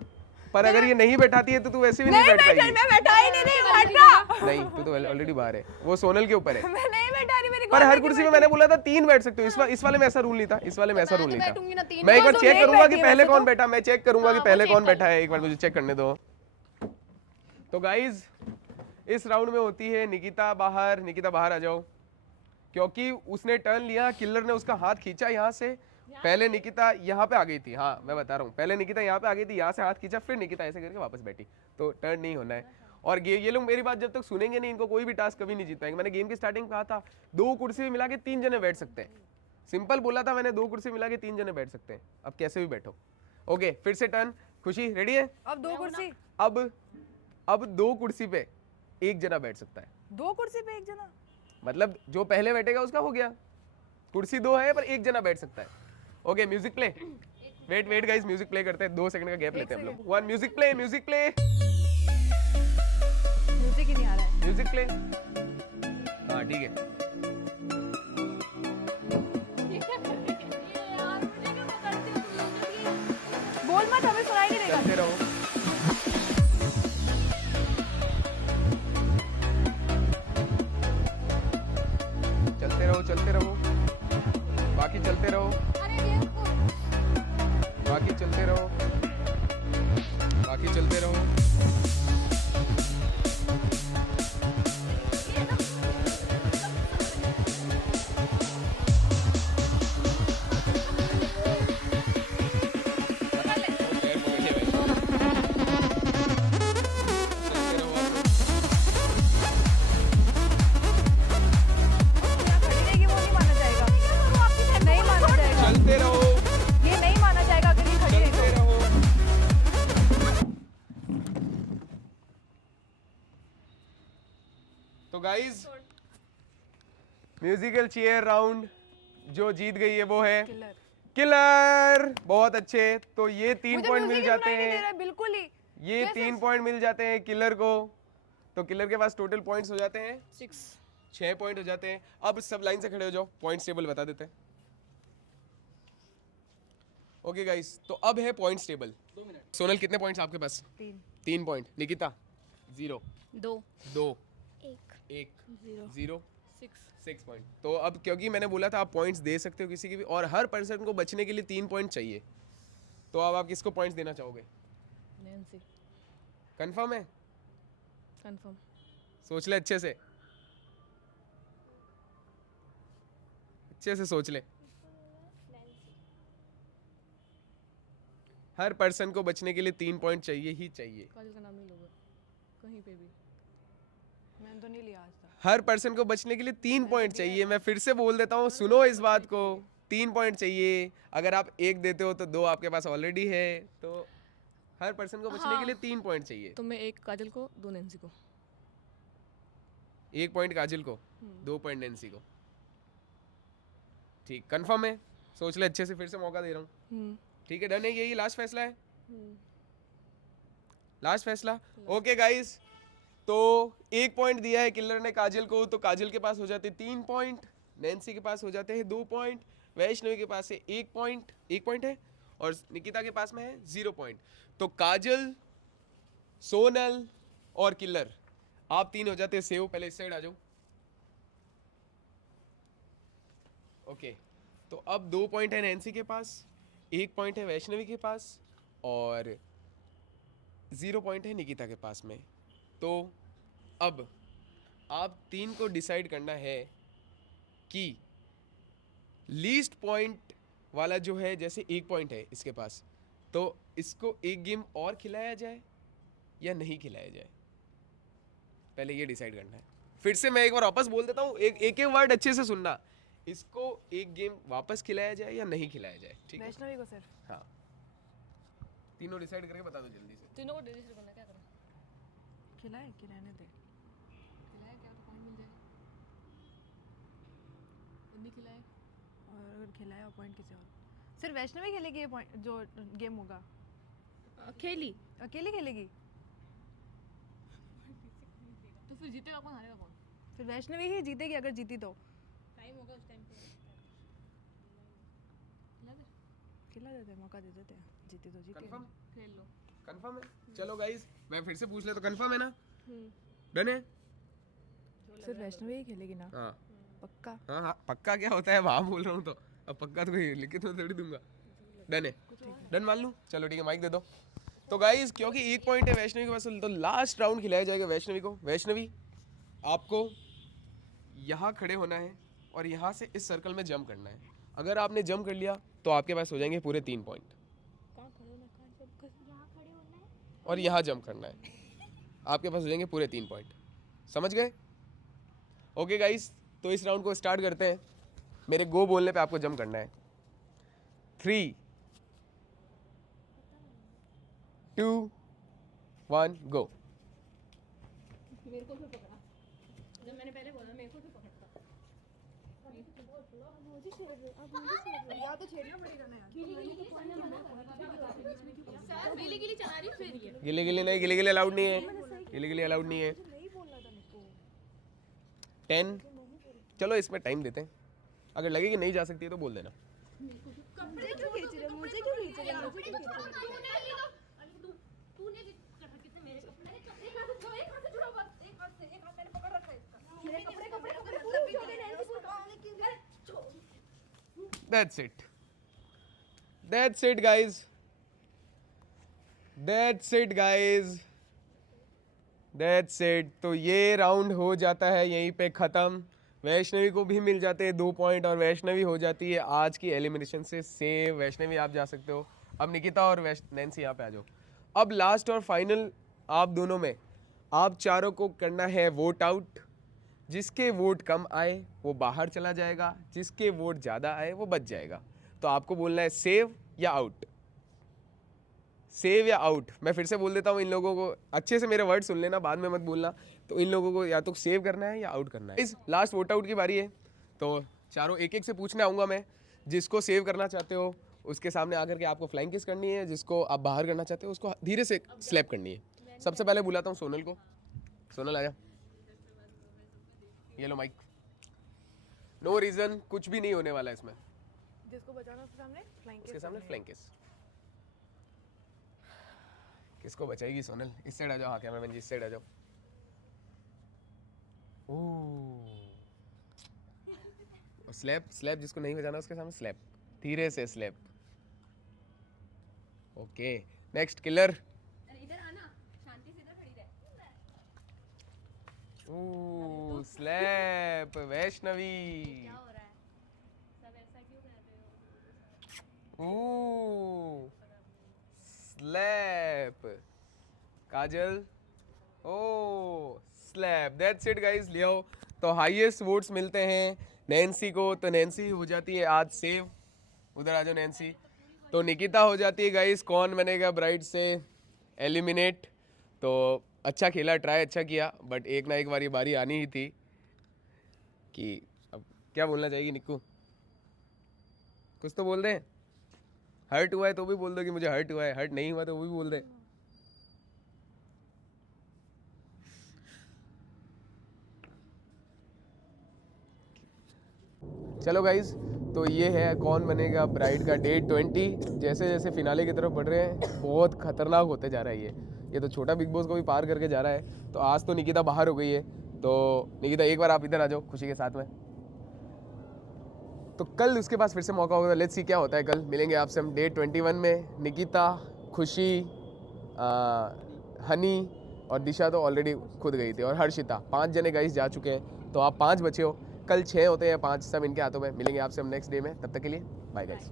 पर अगर ये नहीं बैठाती है तो तू वैसे भी नहीं बैठ बैठा, पाएगी। मैं बैठा ही नहीं रही हूँ, हटना। नहीं, तू तो ऑलरेडी बाहर है, वो सोनल के ऊपर है। मैं नहीं बैठा रही, मेरी पर गोद हर में कुर्सी में मैंने बोला था 3 बैठ सकते हो। इस वाले में ऐसा रूल नहीं था, इस वाले में ऐसा रूल नहीं बैठूंगी ना था। 3। मैं एक बार तो चेक लेट करूंगा कि बैठी है पहले वैसे कौन तो। बैठा, मैं चेक करूंगा कि हाँ, पहले वो कौन check बैठा है। एक बार मुझे चेक करने दो। तो गाइज इस राउंड में होती है निकिता बाहर। निकिता बाहर आ जाओ, क्योंकि उसने टर्न लिया, किलर ने उसका हाथ खींचा यहाँ से। पहले निकिता यहाँ पे आ गई थी, हाँ मैं बता रहा हूँ, पहले निकिता यहाँ पे आ गई थी, यहाँ से हाथ खींचा, फिर निकिता ऐसे करके वापस बैठी। तो टर्न नहीं होना है। और ये लोग मेरी बात जब तक सुनेंगे नहीं, इनको कोई भी टास्क कभी नहीं जीत पाएंगे। मैंने गेम की स्टार्टिंग में कहा था 2 कुर्सी में मिला के 3 जने बैठ सकते हैं। सिंपल बोला था मैंने, 2 कुर्सी मिला के 3 जने बैठ सकते हैं। अब कैसे भी बैठो। ओके, फिर से टर्न। खुशी रेडी है? अब 2 कुर्सी, अब 2 कुर्सी पे 1 जना बैठ सकता है। 2 कुर्सी पे 1 जना, मतलब जो पहले बैठेगा उसका हो गया। कुर्सी 2 है पर 1 जना बैठ सकता है। Okay, music play. Wait guys, music play करते हैं, 2 सेकंड का गैप लेते हैं हम लोग। 1 music play, music play, music ही नहीं आ रहा है। Music play. हाँ ठीक है। बोल मत, हमें सुनाई नहीं देगा। चलते रहो। चलते रहो, बाकी चलते रहो, बाकी चलते रहो, बाकी चलते रहो। यहाँ खड़ी रहेगी, वो नहीं माना जाएगा। नहीं माना जाएगा, चलते रहो, ये नहीं माना जाएगा अगर ये खड़ी रही चलते तो। रहो। तो गाइस म्यूजिकल चेयर राउंड जो जीत गई है वो है किलर। किलर। बहुत अच्छे। तो ये 3 मुझे पॉइंट म्यूजिक मिल ही जाते सुनाई नहीं दे हैं, रहा है बिल्कुल ही। ये 3 पॉइंट मिल जाते हैं किलर को। तो किलर के पास टोटल पॉइंट्स हो जाते हैं 6 पॉइंट हो जाते हैं। अब सब लाइन से खड़े हो जाओ, पॉइंट्स टेबल बता देते हैं। ओके गाइस, तो अब है पॉइंट्स टेबल। सोनल कितने पॉइंट्स आपके पास? 3 पॉइंट। निकिता 0 2 2 एक 1 0 6 पॉइंट। तो अब क्योंकि मैंने बोला था आप पॉइंट्स दे सकते हो किसी की भी, और हर पर्सन को बचने के लिए 3 पॉइंट चाहिए। तो अब आप किसको पॉइंट्स देना चाहोगे? नैन्सी, कंफर्म है? कंफर्म। सोच ले अच्छे से, अच्छे से सोच ले। हर पर्सन को बचने के लिए 3 पॉइंट चाहिए ही चाहिए। काजल का नाम नहीं लोगे कहीं पे भी। मैंने तो नहीं लिया आज तक। हर पर्सन को बचने के लिए 3 पॉइंट चाहिए। मैं फिर से बोल देता हूँ, सुनो इस बात को, 3 पॉइंट चाहिए। अगर आप 1 देते हो तो 2 आपके पास ऑलरेडी है। तो हर पर्सन को बचने के लिए 3 पॉइंट चाहिए। तो मैं 1 काजल को, 2 नैन्सी को। 1 पॉइंट काजल को, 2 पॉइंट नैन्सी को। ठीक, कंफर्म है? सोच ले अच्छे से, फिर से मौका दे रहा हूँ। ठीक है, डन है? यही लास्ट फैसला है? लास्ट फैसला। ओके गाइस, तो 1 पॉइंट दिया है किलर ने काजल को, तो काजल के पास हो जाते 3 पॉइंट, नैन्सी के पास हो जाते हैं 2 पॉइंट, वैष्णवी के पास है 1 पॉइंट है, और निकिता के पास में है 0 पॉइंट। तो काजल, सोनल और किलर आप 3 हो जाते हैं सेव। पहले इस साइड आ जाओ। ओके, तो अब 2 पॉइंट है नैन्सी के पास, 1 पॉइंट है वैष्णवी के पास, और 0 पॉइंट है निकिता के पास में। तो अब आप 3 को डिसाइड करना है कि लीस्ट पॉइंट वाला जो है, जैसे 1 पॉइंट है इसके पास, तो इसको एक गेम और खिलाया जाए या नहीं खिलाया जाए? पहले ये डिसाइड करना है। फिर से मैं एक बार वापस बोल देता हूँ, एक एक वर्ड अच्छे से सुनना। इसको एक गेम वापस खिलाया जाए या नहीं खिलाया जाए, ठीक है? वैष्णवी को सिर्फ हाँ, तीनों डिसाइड करके बता दो जल्दी से। तीनों को डिलीट करना, क्या करें? खिलाए कि रहने दे? खिलाए क्या पॉइंट मिल जाएगा, और नहीं खिलाए और अगर खिलाया पॉइंट किसी और, सिर्फ वैष्णवी खेलेगी ये पॉइंट जो गेम होगा? खेली अकेली खेलेगी? तो फिर जीतेगा कौन, हारेगा कौन? फिर वैष्णवी ही जीतेगी अगर जीती तो। टाइम होगा उस टाइम पे खिला देते हैं, मौका दे देते हैं, जीती तो जीती। कंफर्म? खेल लो। कंफर्म है? चलो गाइस, मैं फिर से पूछ ले तो कंफर्म है ना? डन है? सिर्फ वैष्णवी ही खेलेगी ना? हाँ पक्का? हाँ हाँ, पक्का क्या होता है, वहाँ बोल रहा हूँ तो अब पक्का तो कोई लिख के तो थोड़ी दूंगा। डन है? डन मान लूँ? चलो ठीक है, माइक दे दो। तो गाइस क्योंकि एक पॉइंट है वैष्णवी के पास, तो लास्ट राउंड खिलाया जाएगा वैष्णवी को। वैष्णवी, आपको यहाँ खड़े होना है और यहाँ से इस सर्कल में जंप करना है। अगर आपने जंप कर लिया तो आपके पास हो जाएंगे पूरे 3 पॉइंट। यहाँ खड़े होना है। और यहाँ जंप करना है, आपके पास हो जाएंगे पूरे 3 पॉइंट। समझ गए? ओके गाइस, तो इस राउंड को स्टार्ट करते हैं। मेरे गो बोलने पे आपको जंप करना है। 3, 2, 1 गो। मेरे को फिर पकड़ा, जब मैंने पहले बोला मेरे को फिर पकड़ता। या तो छेड़ना पड़ेगा ना यार। गिली गिली चला रही फिर ये गिले गिले नहीं, गिले गिले अलाउड नहीं है, गिले गिले अलाउड नहीं है। 10, चलो इसमें टाइम देते हैं, अगर लगे कि नहीं जा सकती है तो बोल देना। मुझे क्यों खींच रहे हो? मुझे क्यों खींच रहे हो? मुझे क्यों खींच रहे हो? तूने कितने मेरे कपड़े एक हाथ से एक हाथ से जुड़ा हुआ, एक हाथ से, एक हाथ मैंने पकड़ रखा है इसका। मेरे कपड़े कपड़े कपड़े पूरे छोड़े नहीं इसको कहां लेकिन That's it. That's it guys. That's it guys. That's it. तो ये राउंड हो जाता है यहीं पे ख़त्म। वैष्णवी को भी मिल जाते हैं 2 पॉइंट और वैष्णवी हो जाती है आज की एलिमिनेशन से सेव। वैष्णवी आप जा सकते हो। अब निकिता और नैन्सी यहाँ पे आ जाओ। अब लास्ट और फाइनल आप दोनों में, आप चारों को करना है वोट आउट। जिसके वोट कम आए वो बाहर चला जाएगा, जिसके वोट ज़्यादा आए वो बच जाएगा। तो आपको बोलना है सेव या आउट, सेव या आउट। मैं फिर से बोल देता हूँ, इन लोगों को अच्छे से मेरे वर्ड सुन लेना, बाद में मत बोलना। तो इन लोगों को या तो सेव करना है या आउट करना है। इस लास्ट वोट आउट की बारी है, तो चारों एक एक से पूछने आऊँगा मैं। जिसको सेव करना चाहते हो उसके सामने आकर के आपको फ्लाइंग किस करनी है, जिसको आप बाहर करना चाहते हो उसको धीरे से स्लैप करनी है। सबसे पहले बुलाता हूँ सोनल को। सोनल आजा, ये लो माइक। नो रीजन, कुछ भी नहीं होने वाला है इसमें। जिसको बचाना उसके सामने फ्लाइंग उसके सामने फ्लाइंग किस। किसको बचाएगी सोनल? इस साइड आ जाओ। हाँ कैमरामैन जी, इस साइड आ जाओ। ओह, स्लैप स्लैप, जिसको नहीं बचाना उसके सामने स्लैप, धीरे से स्लैप। Okay, next killer. इधर आना, शांति से इधर खड़ी रह। ओह, स्लैप वैष्णवी। क्या हो रहा है, सब ऐसा क्यों कर रहे हो? Oh, slap Kajal. Oh, slap. That's it guys, ले आओ। तो हाईएस्ट वोट्स मिलते हैं नैन्सी को, तो नैन्सी हो जाती है आज सेव। उधर आ जाओ नैन्सी। तो निकिता हो जाती है गाइस कौन बनेगा ब्राइड से एलिमिनेट। तो अच्छा खेला, ट्राई अच्छा किया, बट एक ना एक बारी बारी आनी ही थी कि अब क्या बोलना चाहेगी निक्कू? कुछ तो बोल दे। हर्ट हुआ है तो भी बोल दो कि मुझे हर्ट हुआ है, हर्ट नहीं हुआ तो वो भी बोल दे। चलो गाइज, तो ये है कौन बनेगा ब्राइड का डे 20। जैसे जैसे फिनाले की तरफ बढ़ रहे हैं बहुत खतरनाक होते जा रहा है ये तो छोटा बिग बॉस को भी पार करके जा रहा है। तो आज तो निकिता बाहर हो गई है, तो निकिता एक बार आप इधर आ जाओ खुशी के साथ में। तो कल उसके पास फिर से मौका होगा, लेट्स सी क्या होता है। कल मिलेंगे आपसे हम डे 21 में। निकिता, खुशी, हनी और दिशा तो ऑलरेडी खुद गई थी, और हर्षिता, 5 जने गाइस जा चुके हैं। तो आप 5 बचे हो, कल 6 होते हैं, 5 सब इनके हाथों में। मिलेंगे आपसे हम नेक्स्ट डे में, तब तक के लिए बाय गाइस।